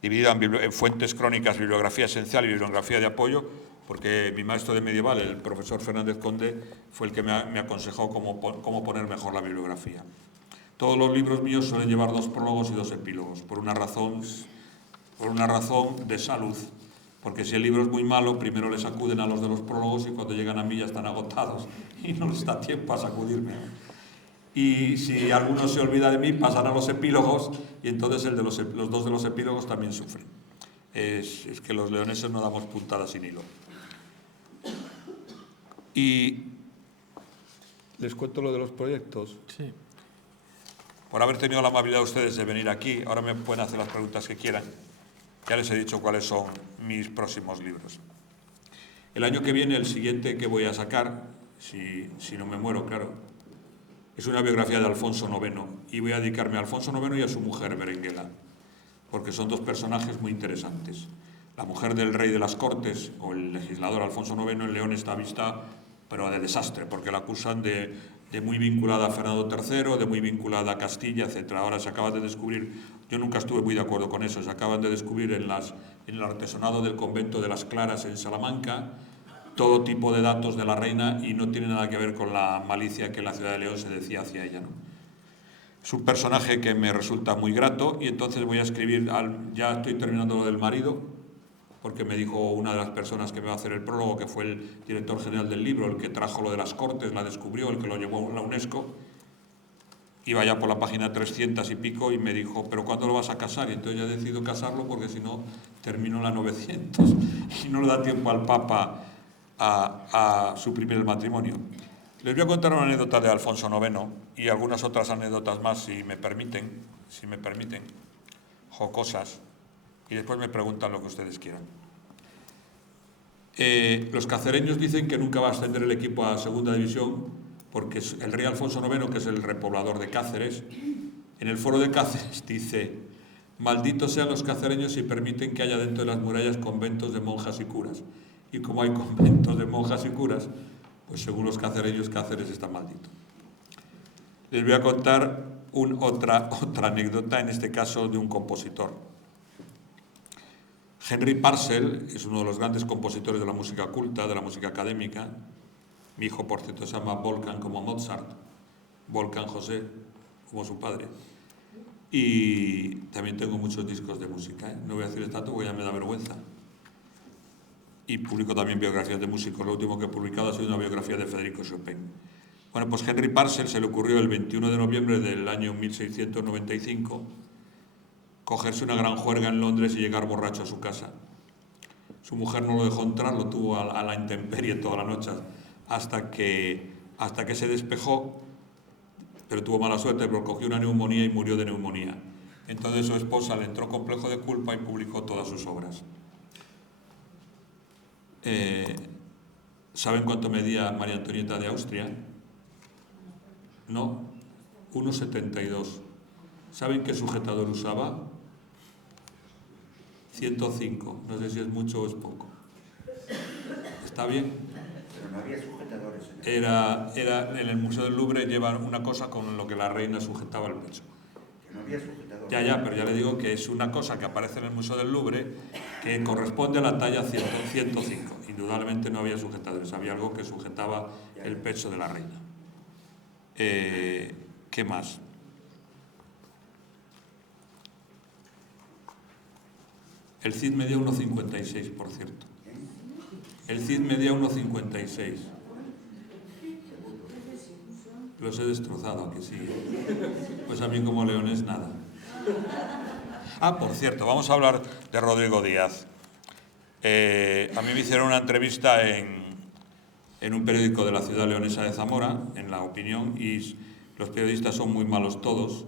dividida en fuentes crónicas, bibliografía esencial y bibliografía de apoyo, porque mi maestro de medieval, el profesor Fernández Conde, fue el que me aconsejó cómo poner mejor la bibliografía. Todos los libros míos suelen llevar 2 prólogos y 2 epílogos, por una razón de salud, porque si el libro es muy malo, primero les acuden a los de los prólogos y cuando llegan a mí ya están agotados y no les da tiempo a sacudirme. Y si alguno se olvida de mí, pasan a los epílogos y entonces los 2 de los epílogos también sufren. Es que los leoneses no damos puntadas sin hilo. Y les cuento lo de los proyectos. Sí. Por haber tenido la amabilidad de ustedes de venir aquí, ahora me pueden hacer las preguntas que quieran. Ya les he dicho cuáles son mis próximos libros. El año que viene, el siguiente que voy a sacar, si no me muero, claro, es una biografía de Alfonso IX, y voy a dedicarme a Alfonso IX y a su mujer, Berenguela, porque son 2 personajes muy interesantes. La mujer del rey de las Cortes, o el legislador Alfonso IX en León, está vista, pero de desastre, porque la acusan de muy vinculada a Fernando III, de muy vinculada a Castilla, etc. Ahora se acaba de descubrir, yo nunca estuve muy de acuerdo con eso, se acaban de descubrir en el artesonado del convento de las Claras en Salamanca todo tipo de datos de la reina y no tiene nada que ver con la malicia que en la ciudad de León se decía hacia ella, ¿no? Es un personaje que me resulta muy grato y entonces voy a escribir, ya estoy terminando lo del marido, porque me dijo una de las personas que me va a hacer el prólogo, que fue el director general del libro, el que trajo lo de las Cortes, la descubrió, el que lo llevó a la UNESCO, iba ya por la página 300 y pico y me dijo, ¿pero cuándo lo vas a casar? Y entonces ya he decidido casarlo porque si no termino la 900 y no le da tiempo al Papa a suprimir el matrimonio. Les voy a contar una anécdota de Alfonso IX y algunas otras anécdotas más, si me permiten, jocosas, y después me preguntan lo que ustedes quieran. Los cacereños dicen que nunca va a ascender el equipo a segunda división porque el rey Alfonso IX, que es el repoblador de Cáceres, en el foro de Cáceres dice: malditos sean los cacereños si permiten que haya dentro de las murallas conventos de monjas y curas. Y como hay conventos de monjas y curas, pues según los cacereños, Cáceres está maldito. Les voy a contar otra anécdota, en este caso de un compositor. Henry Purcell es uno de los grandes compositores de la música culta, de la música académica. Mi hijo, por cierto, se llama Wolfgang como Mozart, Wolfgang José, como su padre. Y también tengo muchos discos de música, ¿eh? No voy a decirles tanto porque ya me da vergüenza. Y publico también biografías de músicos. Lo último que he publicado ha sido una biografía de Federico Chopin. Bueno, pues Henry Purcell se le ocurrió el 21 de noviembre del año 1695 cogerse una gran juerga en Londres y llegar borracho a su casa. Su mujer no lo dejó entrar, lo tuvo a la intemperie toda la noche hasta que se despejó, pero tuvo mala suerte porque cogió una neumonía y murió de neumonía. Entonces su esposa le entró complejo de culpa y publicó todas sus obras. ¿Saben cuánto medía María Antonieta de Austria? No, 1,72. ¿Saben qué sujetador usaba? 105. No sé si es mucho o es poco. ¿Está bien? Pero no había sujetadores. En el Museo del Louvre llevan una cosa con lo que la reina sujetaba el pecho. Que no había sujetadores. Ya, pero ya le digo que es una cosa que aparece en el Museo del Louvre que corresponde a la talla 105. Indudablemente no había sujetadores, había algo que sujetaba el pecho de la reina. ¿Qué más? El Cid medía 1,56, por cierto. El Cid medía 1,56. Los he destrozado, que sí. Pues a mí como leonés nada. Por cierto, vamos a hablar de Rodrigo Díaz. A mí me hicieron una entrevista en un periódico de la ciudad leonesa de Zamora, en La Opinión, y los periodistas son muy malos todos.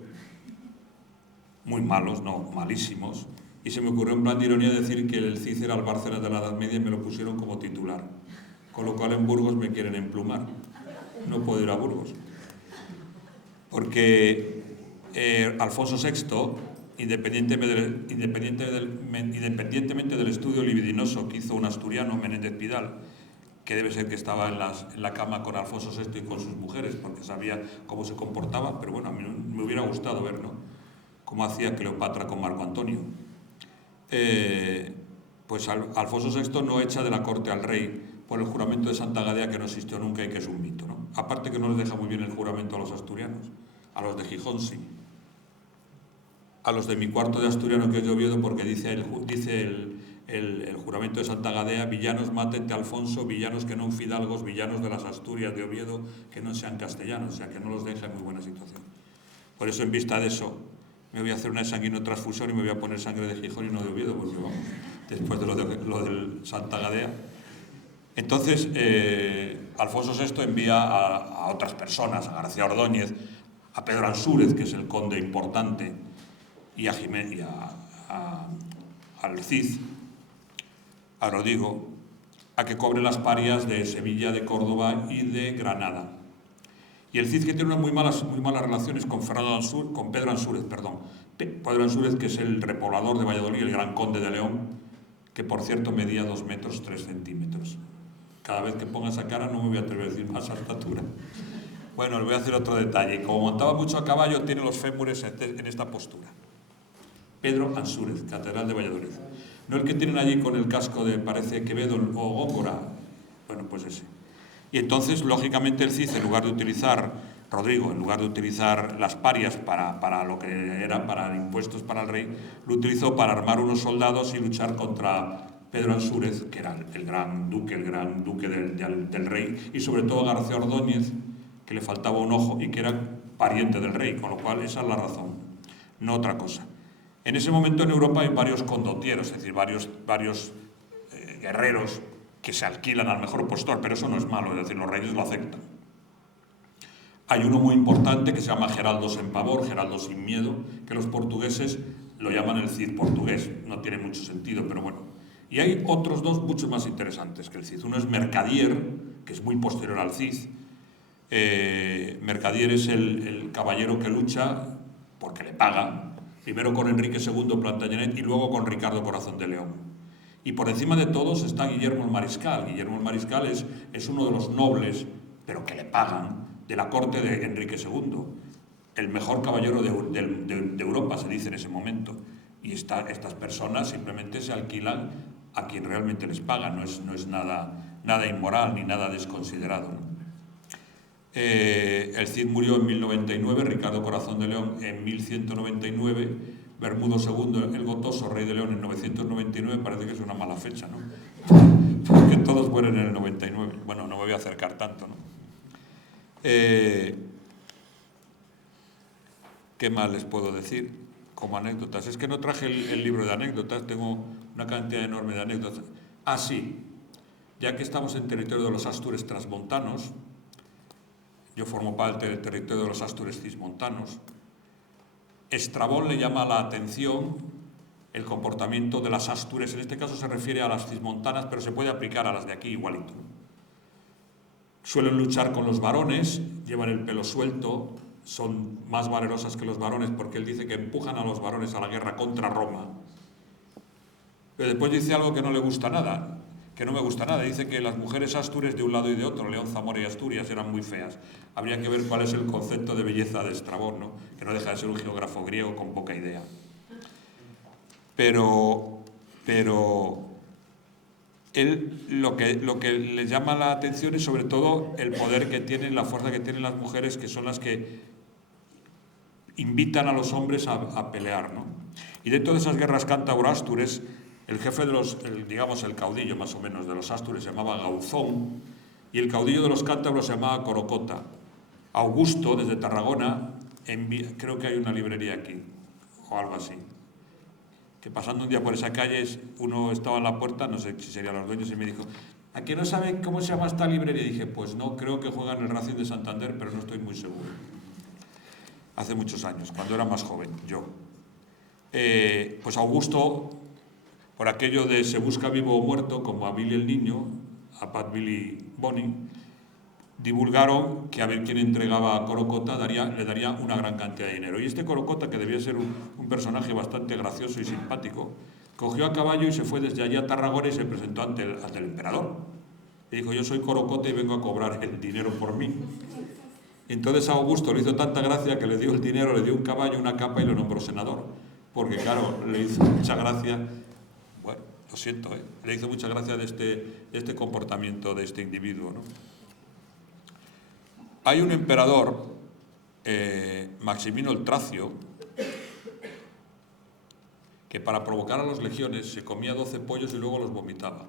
Muy malos, no, malísimos. Y se me ocurrió en plan de ironía decir que el Cid era el Bárcenas de la Edad Media y me lo pusieron como titular. Con lo cual en Burgos me quieren emplumar. No puedo ir a Burgos. Porque Alfonso VI, independientemente del estudio libidinoso que hizo un asturiano, Menéndez Pidal, que debe ser que estaba en la cama con Alfonso VI y con sus mujeres, porque sabía cómo se comportaba, pero bueno, a mí me hubiera gustado ver, ¿no?, cómo hacía Cleopatra con Marco Antonio. Pues Alfonso VI no echa de la corte al rey por el juramento de Santa Gadea, que no existió nunca y que es un mito, ¿no? Aparte que no les deja muy bien el juramento a los asturianos, a los de Gijón sí. A los de mi cuarto de asturiano, que es de Oviedo, porque dice el juramento de Santa Gadea: villanos mátete Alfonso, villanos que non fidalgos, villanos de las Asturias de Oviedo, que no sean castellanos, o sea, que no los deja en muy buena situación. Por eso, en vista de eso, me voy a hacer una sanguinotransfusión y me voy a poner sangre de Gijón y no de Oviedo, porque vamos, después de lo del Santa Gadea. Entonces, Alfonso VI envía a otras personas, a García Ordóñez, a Pedro Ansúrez, que es el conde importante, y a Jiménez, al Cid, a Rodrigo, a que cobre las parias de Sevilla, de Córdoba y de Granada. Y el Cid, que tiene unas muy malas relaciones con Pedro Ansúrez, Pedro Ansúrez, que es el repoblador de Valladolid, el gran conde de León, que por cierto medía 2 metros 3 centímetros. Cada vez que ponga esa cara no me voy a atrever a decir más estatura. Bueno, le voy a hacer otro detalle. Como montaba mucho a caballo, tiene los fémures en esta postura. Pedro Ansúrez, catedral de Valladolid. No el que tienen allí con el casco de, parece, Quevedo o Góngora. Bueno, pues ese. Y entonces, lógicamente, el Cid, en lugar de utilizar, Rodrigo, en lugar de utilizar las parias para lo que era para impuestos para el rey, lo utilizó para armar unos soldados y luchar contra Pedro Ansúrez, que era el gran duque del rey, y sobre todo García Ordóñez, que le faltaba un ojo y que era pariente del rey, con lo cual esa es la razón, no otra cosa. En ese momento en Europa hay varios condotieros, es decir, varios guerreros que se alquilan al mejor postor, pero eso no es malo, es decir, los reyes lo aceptan. Hay uno muy importante que se llama Geraldo sin pavor, Geraldo sin miedo, que los portugueses lo llaman el Cid portugués, no tiene mucho sentido, pero bueno. Y hay otros dos mucho más interesantes que el Cid. Uno es Mercadier, que es muy posterior al Cid. Mercadier es el caballero que lucha porque le pagan, primero con Enrique II Plantagenet y luego con Ricardo Corazón de León. Y por encima de todos está Guillermo el Mariscal. Guillermo el Mariscal es uno de los nobles, pero que le pagan, de la corte de Enrique II. El mejor caballero de Europa, se dice en ese momento. Y estas personas simplemente se alquilan a quien realmente les paga. No es nada inmoral ni nada desconsiderado, ¿no? El Cid murió en 1099, Ricardo Corazón de León en 1199, Bermudo II, el Gotoso, rey de León, en 999, parece que es una mala fecha, ¿no? Porque todos mueren en el 99. Bueno, no me voy a acercar tanto, ¿no? ¿Qué más les puedo decir como anécdotas? Es que no traje el libro de anécdotas, tengo una cantidad enorme de anécdotas. Ah, sí, ya que estamos en territorio de los Astures transmontanos, yo formo parte del territorio de los Astures cismontanos, Estrabón le llama la atención el comportamiento de las Astures, en este caso se refiere a las cismontanas, pero se puede aplicar a las de aquí igualito. Suelen luchar con los varones, llevan el pelo suelto, son más valerosas que los varones porque él dice que empujan a los varones a la guerra contra Roma. Pero después dice algo que no le gusta nada, que no me gusta nada. Dice que las mujeres astures de un lado y de otro, León, Zamora y Asturias, eran muy feas. Habría que ver cuál es el concepto de belleza de Estrabón, ¿no? Que no deja de ser un geógrafo griego con poca idea. Pero él lo que le llama la atención es sobre todo el poder que tienen, la fuerza que tienen las mujeres, que son las que invitan a los hombres a pelear, ¿no? Y dentro de esas guerras cántabro-astures, el jefe de el caudillo más o menos de los astures se llamaba Gauzón, y el caudillo de los cántabros se llamaba Corocota. Augusto, desde Tarragona, creo que hay una librería aquí, o algo así, que pasando un día por esa calle, uno estaba en la puerta, no sé si serían los dueños, y me dijo: ¿a qué no saben cómo se llama esta librería? Y dije: pues no, creo que juega en el Racing de Santander, pero no estoy muy seguro. Hace muchos años, cuando era más joven, yo. Pues Augusto, por aquello de se busca vivo o muerto, como a Billy el Niño, a Pat Billy Bonnie, divulgaron que a ver quién entregaba a Corocota le daría una gran cantidad de dinero. Y este Corocota, que debía ser un personaje bastante gracioso y simpático, cogió a caballo y se fue desde allí a Tarragona y se presentó ante el emperador. Y dijo: yo soy Corocota y vengo a cobrar el dinero por mí. Y entonces a Augusto le hizo tanta gracia que le dio el dinero, le dio un caballo, una capa y lo nombró senador. Porque claro, le hizo mucha gracia. Bueno, Lo siento, le hizo mucha gracia de este comportamiento de este individuo, ¿no? Hay un emperador, Maximino el Tracio, que para provocar a los legiones se comía 12 pollos y luego los vomitaba.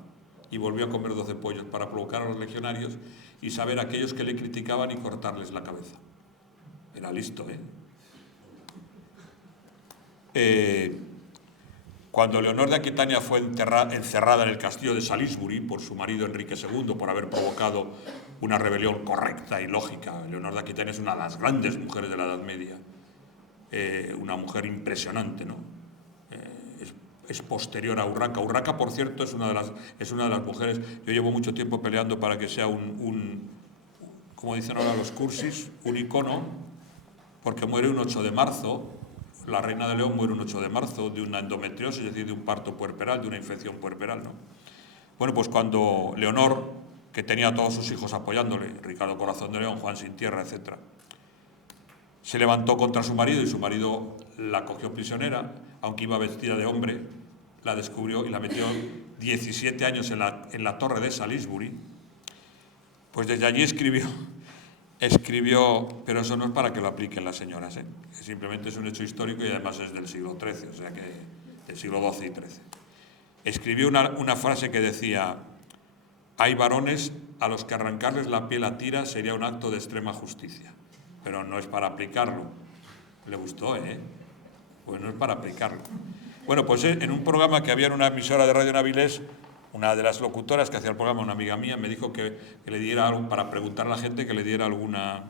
Y volvió a comer 12 pollos para provocar a los legionarios y saber a aquellos que le criticaban y cortarles la cabeza. Era listo, Cuando Leonor de Aquitania fue encerrada en el castillo de Salisbury por su marido Enrique II por haber provocado una rebelión correcta y lógica. Leonor de Aquitania es una de las grandes mujeres de la Edad Media, una mujer impresionante, ¿no? Es posterior a Urraca. Urraca, por cierto, es una de las mujeres. Yo llevo mucho tiempo peleando para que sea como dicen ahora los cursis, un icono, porque muere un 8 de marzo. La reina de León muere un 8 de marzo de una endometriosis, es decir, de un parto puerperal, de una infección puerperal, ¿no? Bueno, pues cuando Leonor, que tenía a todos sus hijos apoyándole, Ricardo Corazón de León, Juan Sin Tierra, etc., se levantó contra su marido y su marido la cogió prisionera, aunque iba vestida de hombre, la descubrió y la metió 17 años en la torre de Salisbury. Pues desde allí escribió, pero eso no es para que lo apliquen las señoras, simplemente es un hecho histórico y además es del siglo XIII, o sea que del siglo XII y XIII. Escribió una frase que decía: hay varones a los que arrancarles la piel a tira sería un acto de extrema justicia, pero no es para aplicarlo. Le gustó, Pues no es para aplicarlo. Bueno, pues en un programa que había en una emisora de Radio Navilés, una de las locutoras que hacía el programa, una amiga mía, me dijo que le diera algo para preguntar a la gente, que le diera alguna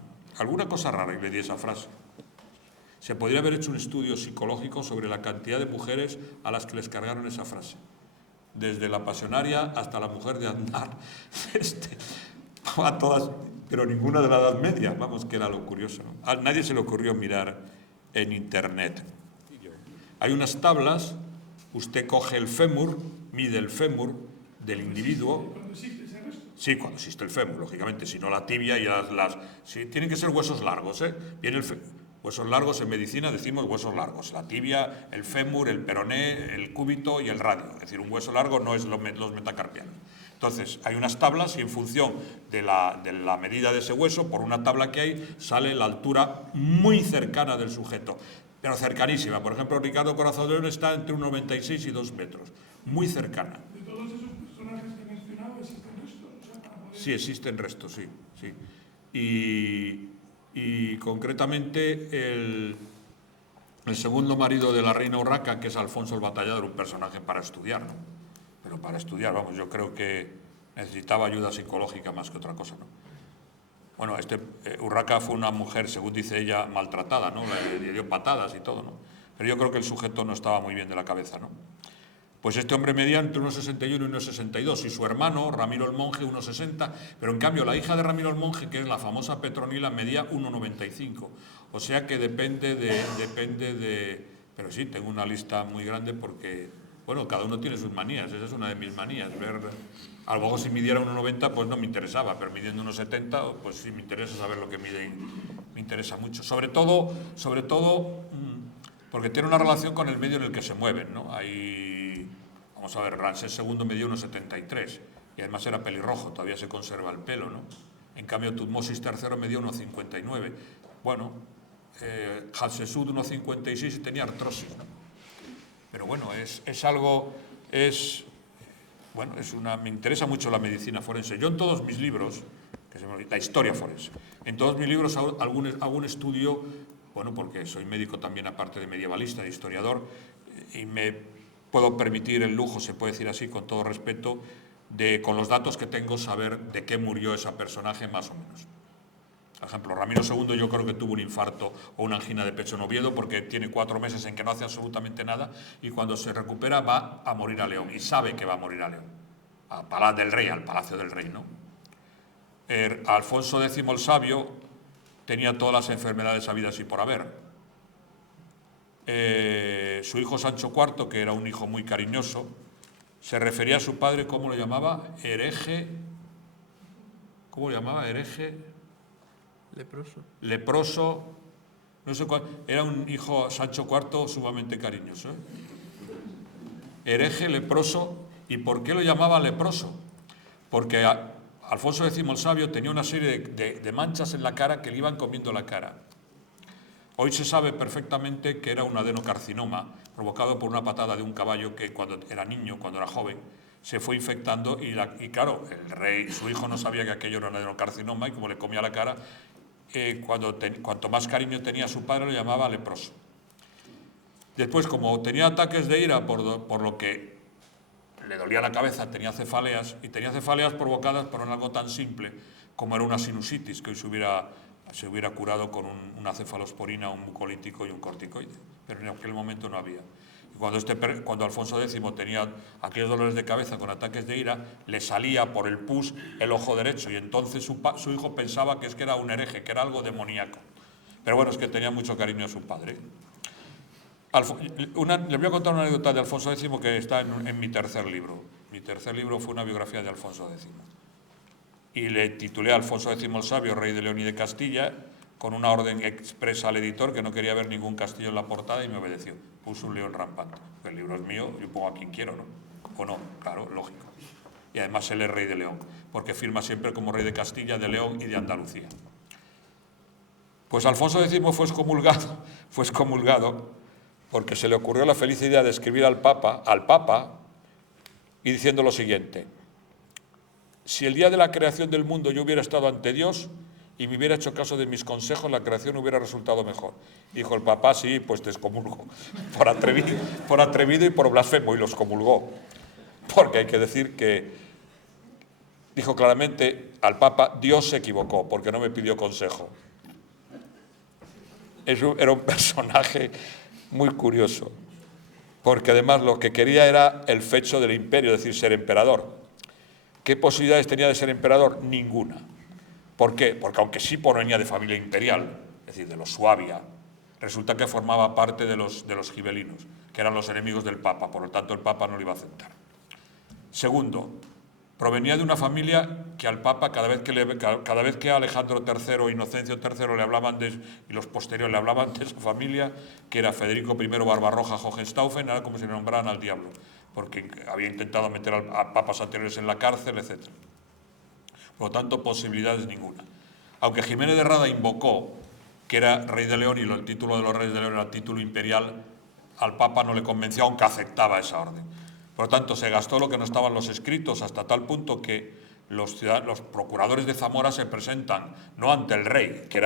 cosa rara, y le di esa frase. Se podría haber hecho un estudio psicológico sobre la cantidad de mujeres a las que les cargaron esa frase. Desde la pasionaria hasta la mujer de Aznar. A todas, pero ninguna de la Edad Media. Vamos, que era lo curioso, ¿no? A nadie se le ocurrió mirar en Internet. Hay unas tablas, usted coge el fémur, mide el fémur del individuo. ¿Cuándo existe ese resto? Sí, cuando existe el fémur, lógicamente, si no la tibia y sí, tienen que ser huesos largos, Viene huesos largos en medicina decimos huesos largos, la tibia, el fémur, el peroné, el cúbito y el radio, es decir, un hueso largo no es los metacarpianos. Entonces, hay unas tablas y en función de la medida de ese hueso, por una tabla que hay, sale la altura muy cercana del sujeto, pero cercanísima. Por ejemplo, Ricardo Corazón de León está entre 1,96 y 2 metros, muy cercana. De todos esos personajes que he mencionado, ¿existen restos? O sea, para poder... Sí, existen restos, sí. Y concretamente el segundo marido de la reina Urraca, que es Alfonso el Batallador, un personaje para estudiar, ¿no? Pero para estudiar, vamos, yo creo que necesitaba ayuda psicológica más que otra cosa, ¿no? Bueno, Urraca fue una mujer, según dice ella, maltratada, ¿no? Le dio patadas y todo, ¿no? Pero yo creo que el sujeto no estaba muy bien de la cabeza, ¿no? Pues este hombre medía entre 1,61 y 1,62 y su hermano, Ramiro el Monje, 1,60, pero en cambio la hija de Ramiro el Monje, que es la famosa Petronila, medía 1,95. O sea que depende de... Pero sí, tengo una lista muy grande porque, bueno, cada uno tiene sus manías, esa es una de mis manías. A lo mejor si midiera 1,90 pues no me interesaba, pero midiendo 1,70 pues sí me interesa saber lo que mide, me interesa mucho. Sobre todo, porque tiene una relación con el medio en el que se mueven, ¿no? Vamos a ver, Ramsés II medía 1,73 y además era pelirrojo, todavía se conserva el pelo, ¿no? En cambio, Tutmosis III medía 1,59. Bueno, Hatshepsut 1,56 y tenía artrosis, ¿no? Pero bueno, me interesa mucho la medicina forense. Yo en todos mis libros, la historia forense, en todos mis libros hago un estudio, bueno, porque soy médico también aparte de medievalista, de historiador, y me puedo permitir el lujo, se puede decir así, con todo respeto, de con los datos que tengo saber de qué murió ese personaje más o menos. Por ejemplo, Ramiro II yo creo que tuvo un infarto o una angina de pecho en Oviedo porque tiene 4 meses en que no hace absolutamente nada y cuando se recupera va a morir a León y sabe que va a morir a León, al Palacio del Rey, ¿no? Alfonso X el Sabio tenía todas las enfermedades habidas y por haber. Su hijo Sancho IV, que era un hijo muy cariñoso, se refería a su padre, ¿cómo lo llamaba? Hereje. ¿Cómo lo llamaba? Hereje. Leproso. No sé cuál. Era un hijo, Sancho IV, sumamente cariñoso, Hereje, leproso ¿Y por qué lo llamaba leproso? Porque Alfonso X el Sabio tenía una serie de manchas en la cara que le iban comiendo la cara. Hoy se sabe perfectamente que era un adenocarcinoma provocado por una patada de un caballo que cuando era niño, cuando era joven, se fue infectando y claro, el rey, su hijo no sabía que aquello era un adenocarcinoma y como le comía la cara, cuanto más cariño tenía a su padre lo llamaba leproso. Después, como tenía ataques de ira por lo que le dolía la cabeza, tenía cefaleas, y tenía cefaleas provocadas por algo tan simple como era una sinusitis, que hoy se hubiera curado con una cefalosporina, un mucolítico y un corticoide, pero en aquel momento no había. Y cuando Alfonso X tenía aquellos dolores de cabeza con ataques de ira, le salía por el pus el ojo derecho, y entonces su hijo pensaba que era un hereje, que era algo demoníaco. Pero bueno, es que tenía mucho cariño a su padre. Les voy a contar una anécdota de Alfonso X que está en mi tercer libro. Mi tercer libro fue una biografía de Alfonso X. Y le titulé Alfonso X el Sabio, rey de León y de Castilla, con una orden expresa al editor que no quería ver ningún castillo en la portada y me obedeció. Puso un león rampante. El libro es mío, yo pongo a quien quiero, ¿no? O no, claro, lógico. Y además él es rey de León, porque firma siempre como rey de Castilla, de León y de Andalucía. Pues Alfonso X fue excomulgado porque se le ocurrió la feliz idea de escribir al Papa, y diciendo lo siguiente: si el día de la creación del mundo yo hubiera estado ante Dios y me hubiera hecho caso de mis consejos, la creación hubiera resultado mejor. Dijo el Papa: sí, pues te excomulgo, por atrevido y por blasfemo, y los excomulgó. Porque hay que decir que dijo claramente al Papa: Dios se equivocó, porque no me pidió consejo. Era un personaje muy curioso, porque además lo que quería era el fecho del imperio, es decir, ser emperador. ¿Qué posibilidades tenía de ser emperador? Ninguna. ¿Por qué? Porque aunque sí provenía de familia imperial, es decir, de los Suabia, resulta que formaba parte de los gibelinos, que eran los enemigos del Papa, por lo tanto el Papa no lo iba a aceptar. Segundo, provenía de una familia que al Papa, cada vez que a Alejandro III o Inocencio III le hablaban y los posteriores le hablaban de su familia, que era Federico I Barbarroja Hohenstaufen, era como si le nombraran al diablo, porque había intentado meter a papas anteriores en la cárcel, etc. Por lo tanto, posibilidades ninguna. Aunque Jiménez de Rada invocó que era rey de León y el título de los reyes de León era el título imperial, al Papa no le convenció, aunque aceptaba esa orden. Por lo tanto, se gastó lo que no estaban los escritos, hasta tal punto que los procuradores de Zamora se presentan no ante el rey, que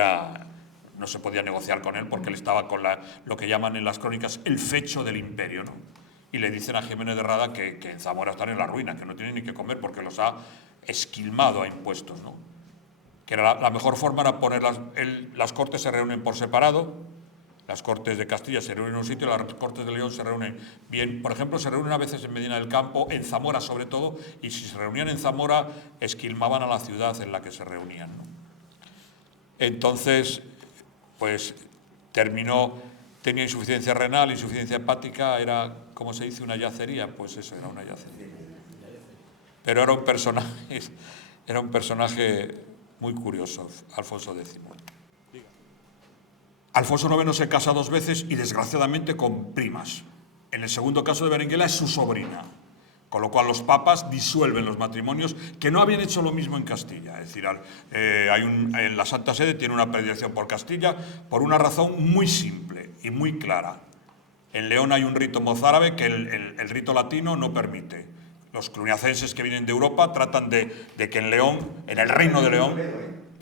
no se podía negociar con él porque él estaba con lo que llaman en las crónicas el fecho del imperio, ¿no? Y le dicen a Jiménez de Rada que en Zamora están en la ruina, que no tienen ni que comer porque los ha esquilmado a impuestos, ¿no? Que era la mejor forma era las cortes se reúnen por separado. Las Cortes de Castilla se reúnen en un sitio, las Cortes de León se reúnen bien. Por ejemplo, se reúnen a veces en Medina del Campo, en Zamora sobre todo, y si se reunían en Zamora, esquilmaban a la ciudad en la que se reunían, ¿no? Entonces, pues tenía insuficiencia renal, insuficiencia hepática, era, ¿cómo se dice? Una yacería, pues eso, era una yacería. Pero era un personaje muy curioso, Alfonso X. Alfonso IX se casa 2 veces y desgraciadamente con primas. En el segundo caso de Berenguela es su sobrina, con lo cual los papas disuelven los matrimonios que no habían hecho lo mismo en Castilla. Es decir, en la Santa Sede tiene una predilección por Castilla por una razón muy simple y muy clara. En León hay un rito mozárabe que el rito latino no permite. Los cluniacenses que vienen de Europa tratan de que en León, en el Reino de León,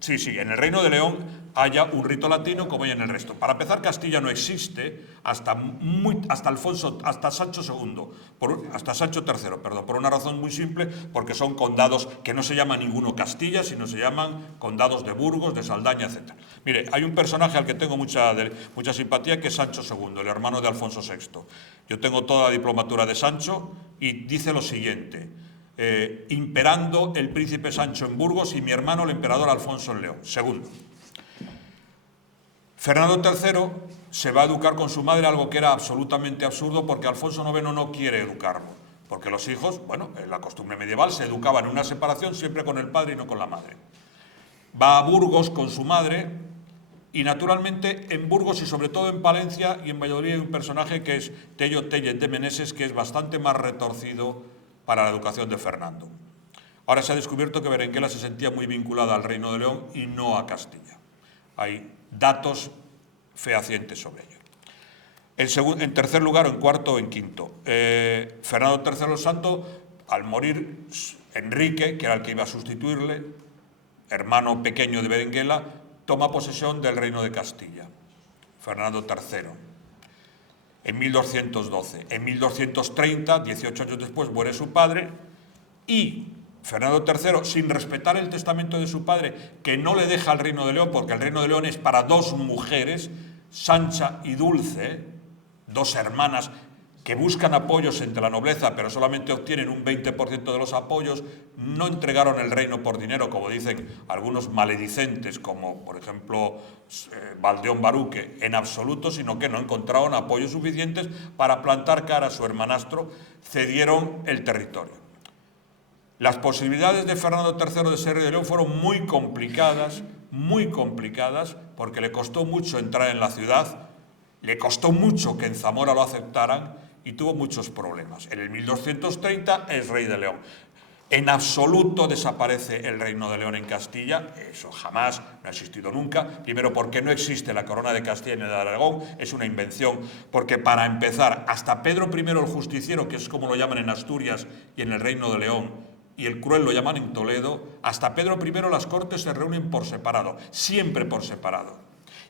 en el Reino de León haya un rito latino como hay en el resto. Para empezar, Castilla no existe hasta Sancho III, por una razón muy simple, porque son condados que no se llaman ninguno Castilla, sino se llaman condados de Burgos, de Saldaña, etc. Mire, hay un personaje al que tengo mucha simpatía, que es Sancho II, el hermano de Alfonso VI. Yo tengo toda la diplomatura de Sancho y dice lo siguiente: imperando el príncipe Sancho en Burgos y mi hermano el emperador Alfonso en León. Segundo, Fernando III se va a educar con su madre, algo que era absolutamente absurdo, porque Alfonso IX no quiere educarlo, porque los hijos, en la costumbre medieval se educaban en una separación siempre con el padre y no con la madre. Va a Burgos con su madre y naturalmente en Burgos y sobre todo en Palencia y en Valladolid hay un personaje que es Tello Tellez de Meneses, que es bastante más retorcido para la educación de Fernando. Ahora se ha descubierto que Berenguela se sentía muy vinculada al Reino de León y no a Castilla. Hay datos fehacientes sobre ello. En tercer lugar, o en cuarto o en quinto, Fernando III el Santo, al morir Enrique, que era el que iba a sustituirle, hermano pequeño de Berenguela, toma posesión del Reino de Castilla, Fernando III, en 1212. En 1230, 18 años después, muere su padre y Fernando III, sin respetar el testamento de su padre, que no le deja el Reino de León, porque el Reino de León es para dos mujeres, Sancha y Dulce, dos hermanas que buscan apoyos entre la nobleza, pero solamente obtienen un 20% de los apoyos, no entregaron el reino por dinero, como dicen algunos maledicentes, como por ejemplo Valdeón Baruque, en absoluto, sino que no encontraron apoyos suficientes para plantar cara a su hermanastro, cedieron el territorio. Las posibilidades de Fernando III de ser rey de León fueron muy complicadas, porque le costó mucho entrar en la ciudad, le costó mucho que en Zamora lo aceptaran y tuvo muchos problemas. En el 1230 es rey de León. En absoluto desaparece el Reino de León en Castilla, eso jamás, no ha existido nunca. Primero porque no existe la corona de Castilla ni de Aragón, es una invención, porque para empezar, hasta Pedro I el Justiciero, que es como lo llaman en Asturias y en el Reino de León, y el Cruel lo llaman en Toledo, hasta Pedro I las Cortes se reúnen por separado, siempre por separado.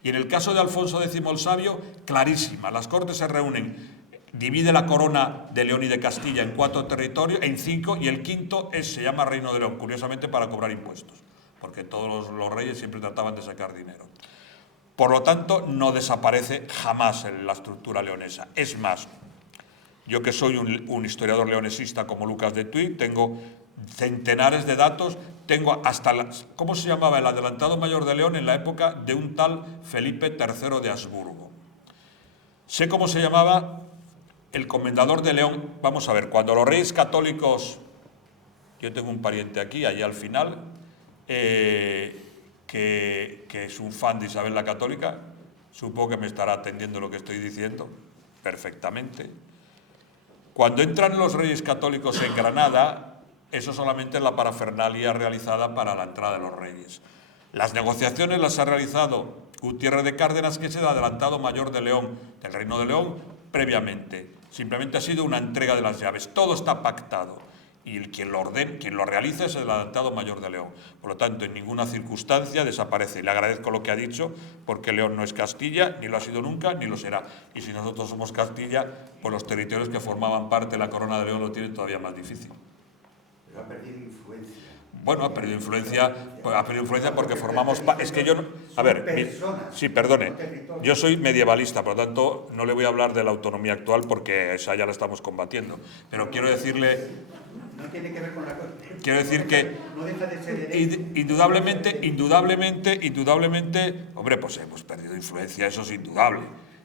Y en el caso de Alfonso X el Sabio, clarísima, las Cortes se reúnen, divide la corona de León y de Castilla en 4 territorios, en 5, y el quinto se llama Reino de León, curiosamente para cobrar impuestos, porque todos los reyes siempre trataban de sacar dinero. Por lo tanto, no desaparece jamás en la estructura leonesa. Es más, yo que soy un historiador leonesista como Lucas de Tuy, tengo centenares de datos, tengo hasta, ¿cómo se llamaba el adelantado mayor de León en la época de un tal Felipe III de Habsburgo? Sé cómo se llamaba el comendador de León. Vamos a ver, cuando los reyes católicos, yo tengo un pariente aquí, allá al final, que es un fan de Isabel la Católica, supongo que me estará atendiendo lo que estoy diciendo perfectamente. Cuando entran los reyes católicos en Granada, eso solamente es la parafernalia realizada para la entrada de los reyes. Las negociaciones las ha realizado Gutiérrez de Cárdenas, que es el adelantado mayor de León, del Reino de León, previamente. Simplemente ha sido una entrega de las llaves. Todo está pactado. Y quien lo realiza es el adelantado mayor de León. Por lo tanto, en ninguna circunstancia desaparece. Le agradezco lo que ha dicho, porque León no es Castilla, ni lo ha sido nunca, ni lo será. Y si nosotros somos Castilla, pues los territorios que formaban parte de la corona de León lo tienen todavía más difícil. Pero ha perdido influencia. Bueno, ha perdido influencia porque formamos... Es que yo no... A ver, sí, perdone, yo soy medievalista, por lo tanto no le voy a hablar de la autonomía actual porque esa ya la estamos combatiendo. Pero quiero decirle... No tiene que ver con la cosa. Quiero decir que no deja de ser hereje. Indudablemente, hombre, pues hemos perdido influencia, eso es indudable.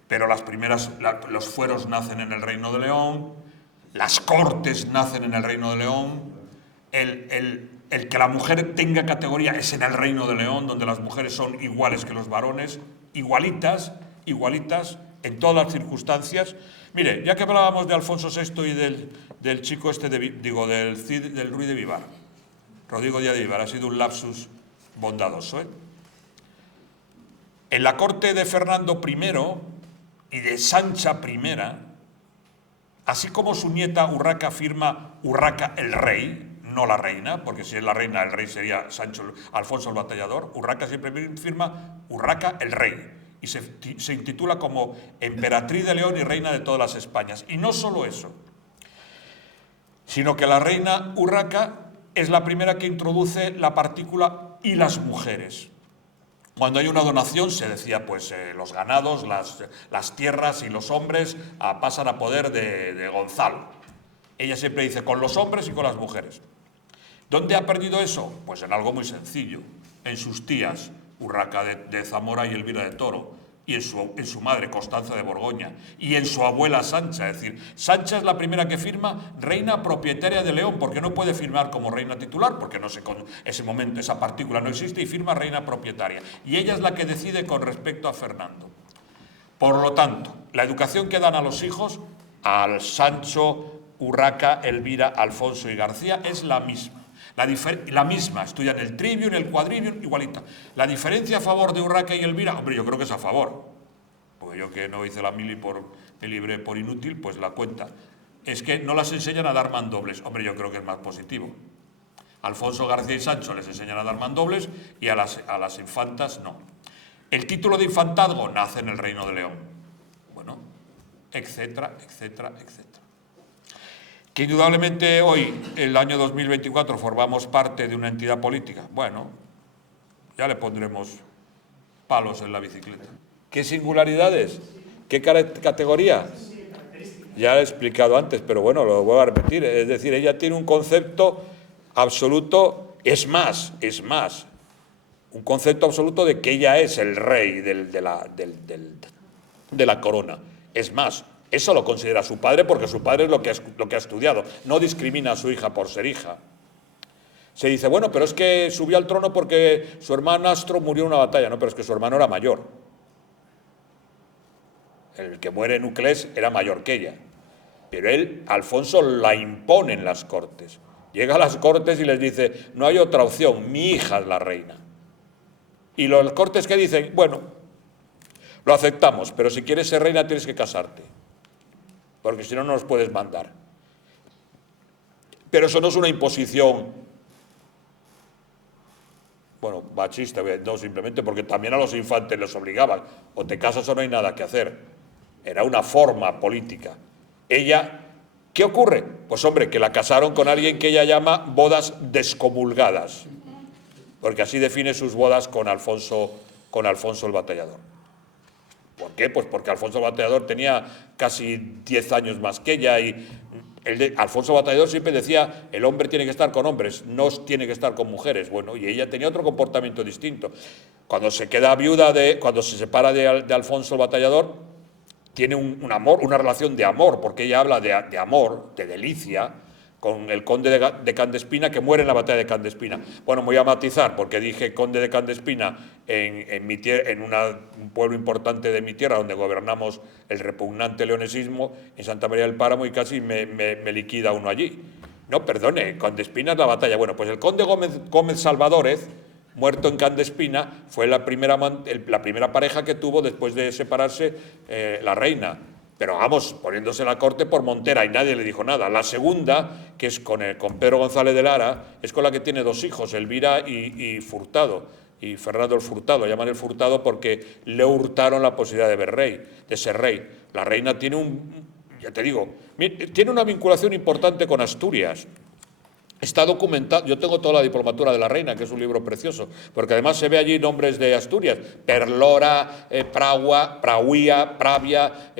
Pero los fueros nacen en el Reino de León, las cortes nacen en el Reino de León, el que la mujer tenga categoría es en el Reino de León, donde las mujeres son iguales que los varones, igualitas, en todas las circunstancias. Mire, ya que hablábamos de Alfonso VI y del chico este, del Ruiz de Vivar, Rodrigo Díaz de Vivar, ha sido un lapsus bondadoso, ¿eh? En la corte de Fernando I y de Sancha I, así como su nieta Urraca firma Urraca el rey, no la reina, porque si es la reina, el rey sería Alfonso el Batallador. Urraca siempre firma Urraca el rey y se intitula como emperatriz de León y reina de todas las Españas. Y no solo eso, sino que la reina Urraca es la primera que introduce la partícula y las mujeres. Cuando hay una donación se decía, pues los ganados, las tierras y los hombres pasan a poder de Gonzalo. Ella siempre dice con los hombres y con las mujeres. ¿Dónde ha perdido eso? Pues en algo muy sencillo, en sus tías, Urraca de Zamora y Elvira de Toro, y en su madre, Constanza de Borgoña, y en su abuela Sancha. Es decir, Sancha es la primera que firma reina propietaria de León, porque no puede firmar como reina titular, porque no sé, con ese momento esa partícula no existe, y firma reina propietaria. Y ella es la que decide con respecto a Fernando. Por lo tanto, la educación que dan a los hijos, al Sancho, Urraca, Elvira, Alfonso y García es la misma. La misma, estudian el trivium, el quadrivium, igualita. La diferencia a favor de Urraca y Elvira, hombre, yo creo que es a favor. Porque yo que no hice la mili me libré por inútil, pues la cuenta. Es que no las enseñan a dar mandobles. Hombre, yo creo que es más positivo. Alfonso, García y Sancho les enseñan a dar mandobles y a las infantas no. El título de infantazgo nace en el Reino de León. Bueno, etcétera, etcétera, etcétera. Que indudablemente hoy, el año 2024, formamos parte de una entidad política. Bueno, ya le pondremos palos en la bicicleta. ¿Qué singularidades? ¿Qué categoría? Ya lo he explicado antes, pero bueno, lo vuelvo a repetir. Es decir, ella tiene un concepto absoluto, es más, un concepto absoluto de que ella es el rey de la corona. Es más, eso lo considera su padre porque su padre es lo que ha estudiado. No discrimina a su hija por ser hija. Se dice, bueno, pero es que subió al trono porque su hermanastro murió en una batalla. No, pero es que su hermano era mayor. El que muere en Uclés era mayor que ella. Pero él, Alfonso, la impone en las cortes. Llega a las cortes y les dice, no hay otra opción, mi hija es la reina. Y los cortes que dicen, bueno, lo aceptamos, pero si quieres ser reina tienes que casarte, porque si no, no nos puedes mandar. Pero eso no es una imposición, bueno, machista, no, simplemente porque también a los infantes les obligaban, o te casas o no hay nada que hacer. Era una forma política. Ella, ¿qué ocurre? Pues hombre, que la casaron con alguien que ella llama bodas descomulgadas, porque así define sus bodas con Alfonso el Batallador. ¿Por qué? Pues porque Alfonso el Batallador tenía casi 10 años más que ella y Alfonso el Batallador siempre decía, el hombre tiene que estar con hombres, no tiene que estar con mujeres. Bueno, y ella tenía otro comportamiento distinto. Cuando se queda viuda, cuando se separa de Alfonso el Batallador, tiene un amor, una relación de amor, porque ella habla de amor, de delicia, con el conde de Candespina, que muere en la batalla de Candespina. Bueno, me voy a matizar, porque dije conde de Candespina en un pueblo importante de mi tierra, donde gobernamos el repugnante leonesismo, en Santa María del Páramo, y casi me liquida uno allí. No, perdone, Candespina es la batalla. Bueno, pues el conde Gómez Salvadórez, muerto en Candespina, fue la primera pareja que tuvo después de separarse la reina. Pero vamos, poniéndose la corte por montera y nadie le dijo nada. La segunda, que es con Pedro González de Lara, es con la que tiene 2 hijos, Elvira y Furtado. Y Fernando el Furtado, llaman el Furtado porque le hurtaron la posibilidad de ser rey. La reina tiene ya te digo, tiene una vinculación importante con Asturias. Está documentado, yo tengo toda la diplomatura de la reina, que es un libro precioso, porque además se ve allí nombres de Asturias, Perlora, Prahuía, Pravia,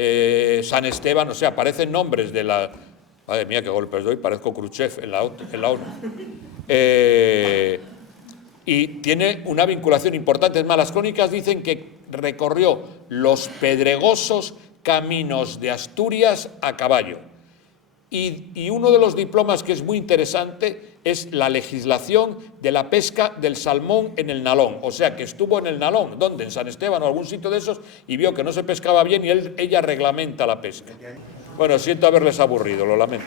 San Esteban, o sea, aparecen nombres de la... Madre mía, qué golpes doy, parezco Khrushchev en la ONU. Y tiene una vinculación importante, es más, las crónicas dicen que recorrió los pedregosos caminos de Asturias a caballo. Y uno de los diplomas que es muy interesante es la legislación de la pesca del salmón en el Nalón. O sea, que estuvo en el Nalón, ¿dónde? En San Esteban o algún sitio de esos, y vio que no se pescaba bien y ella reglamenta la pesca. Bueno, siento haberles aburrido, lo lamento.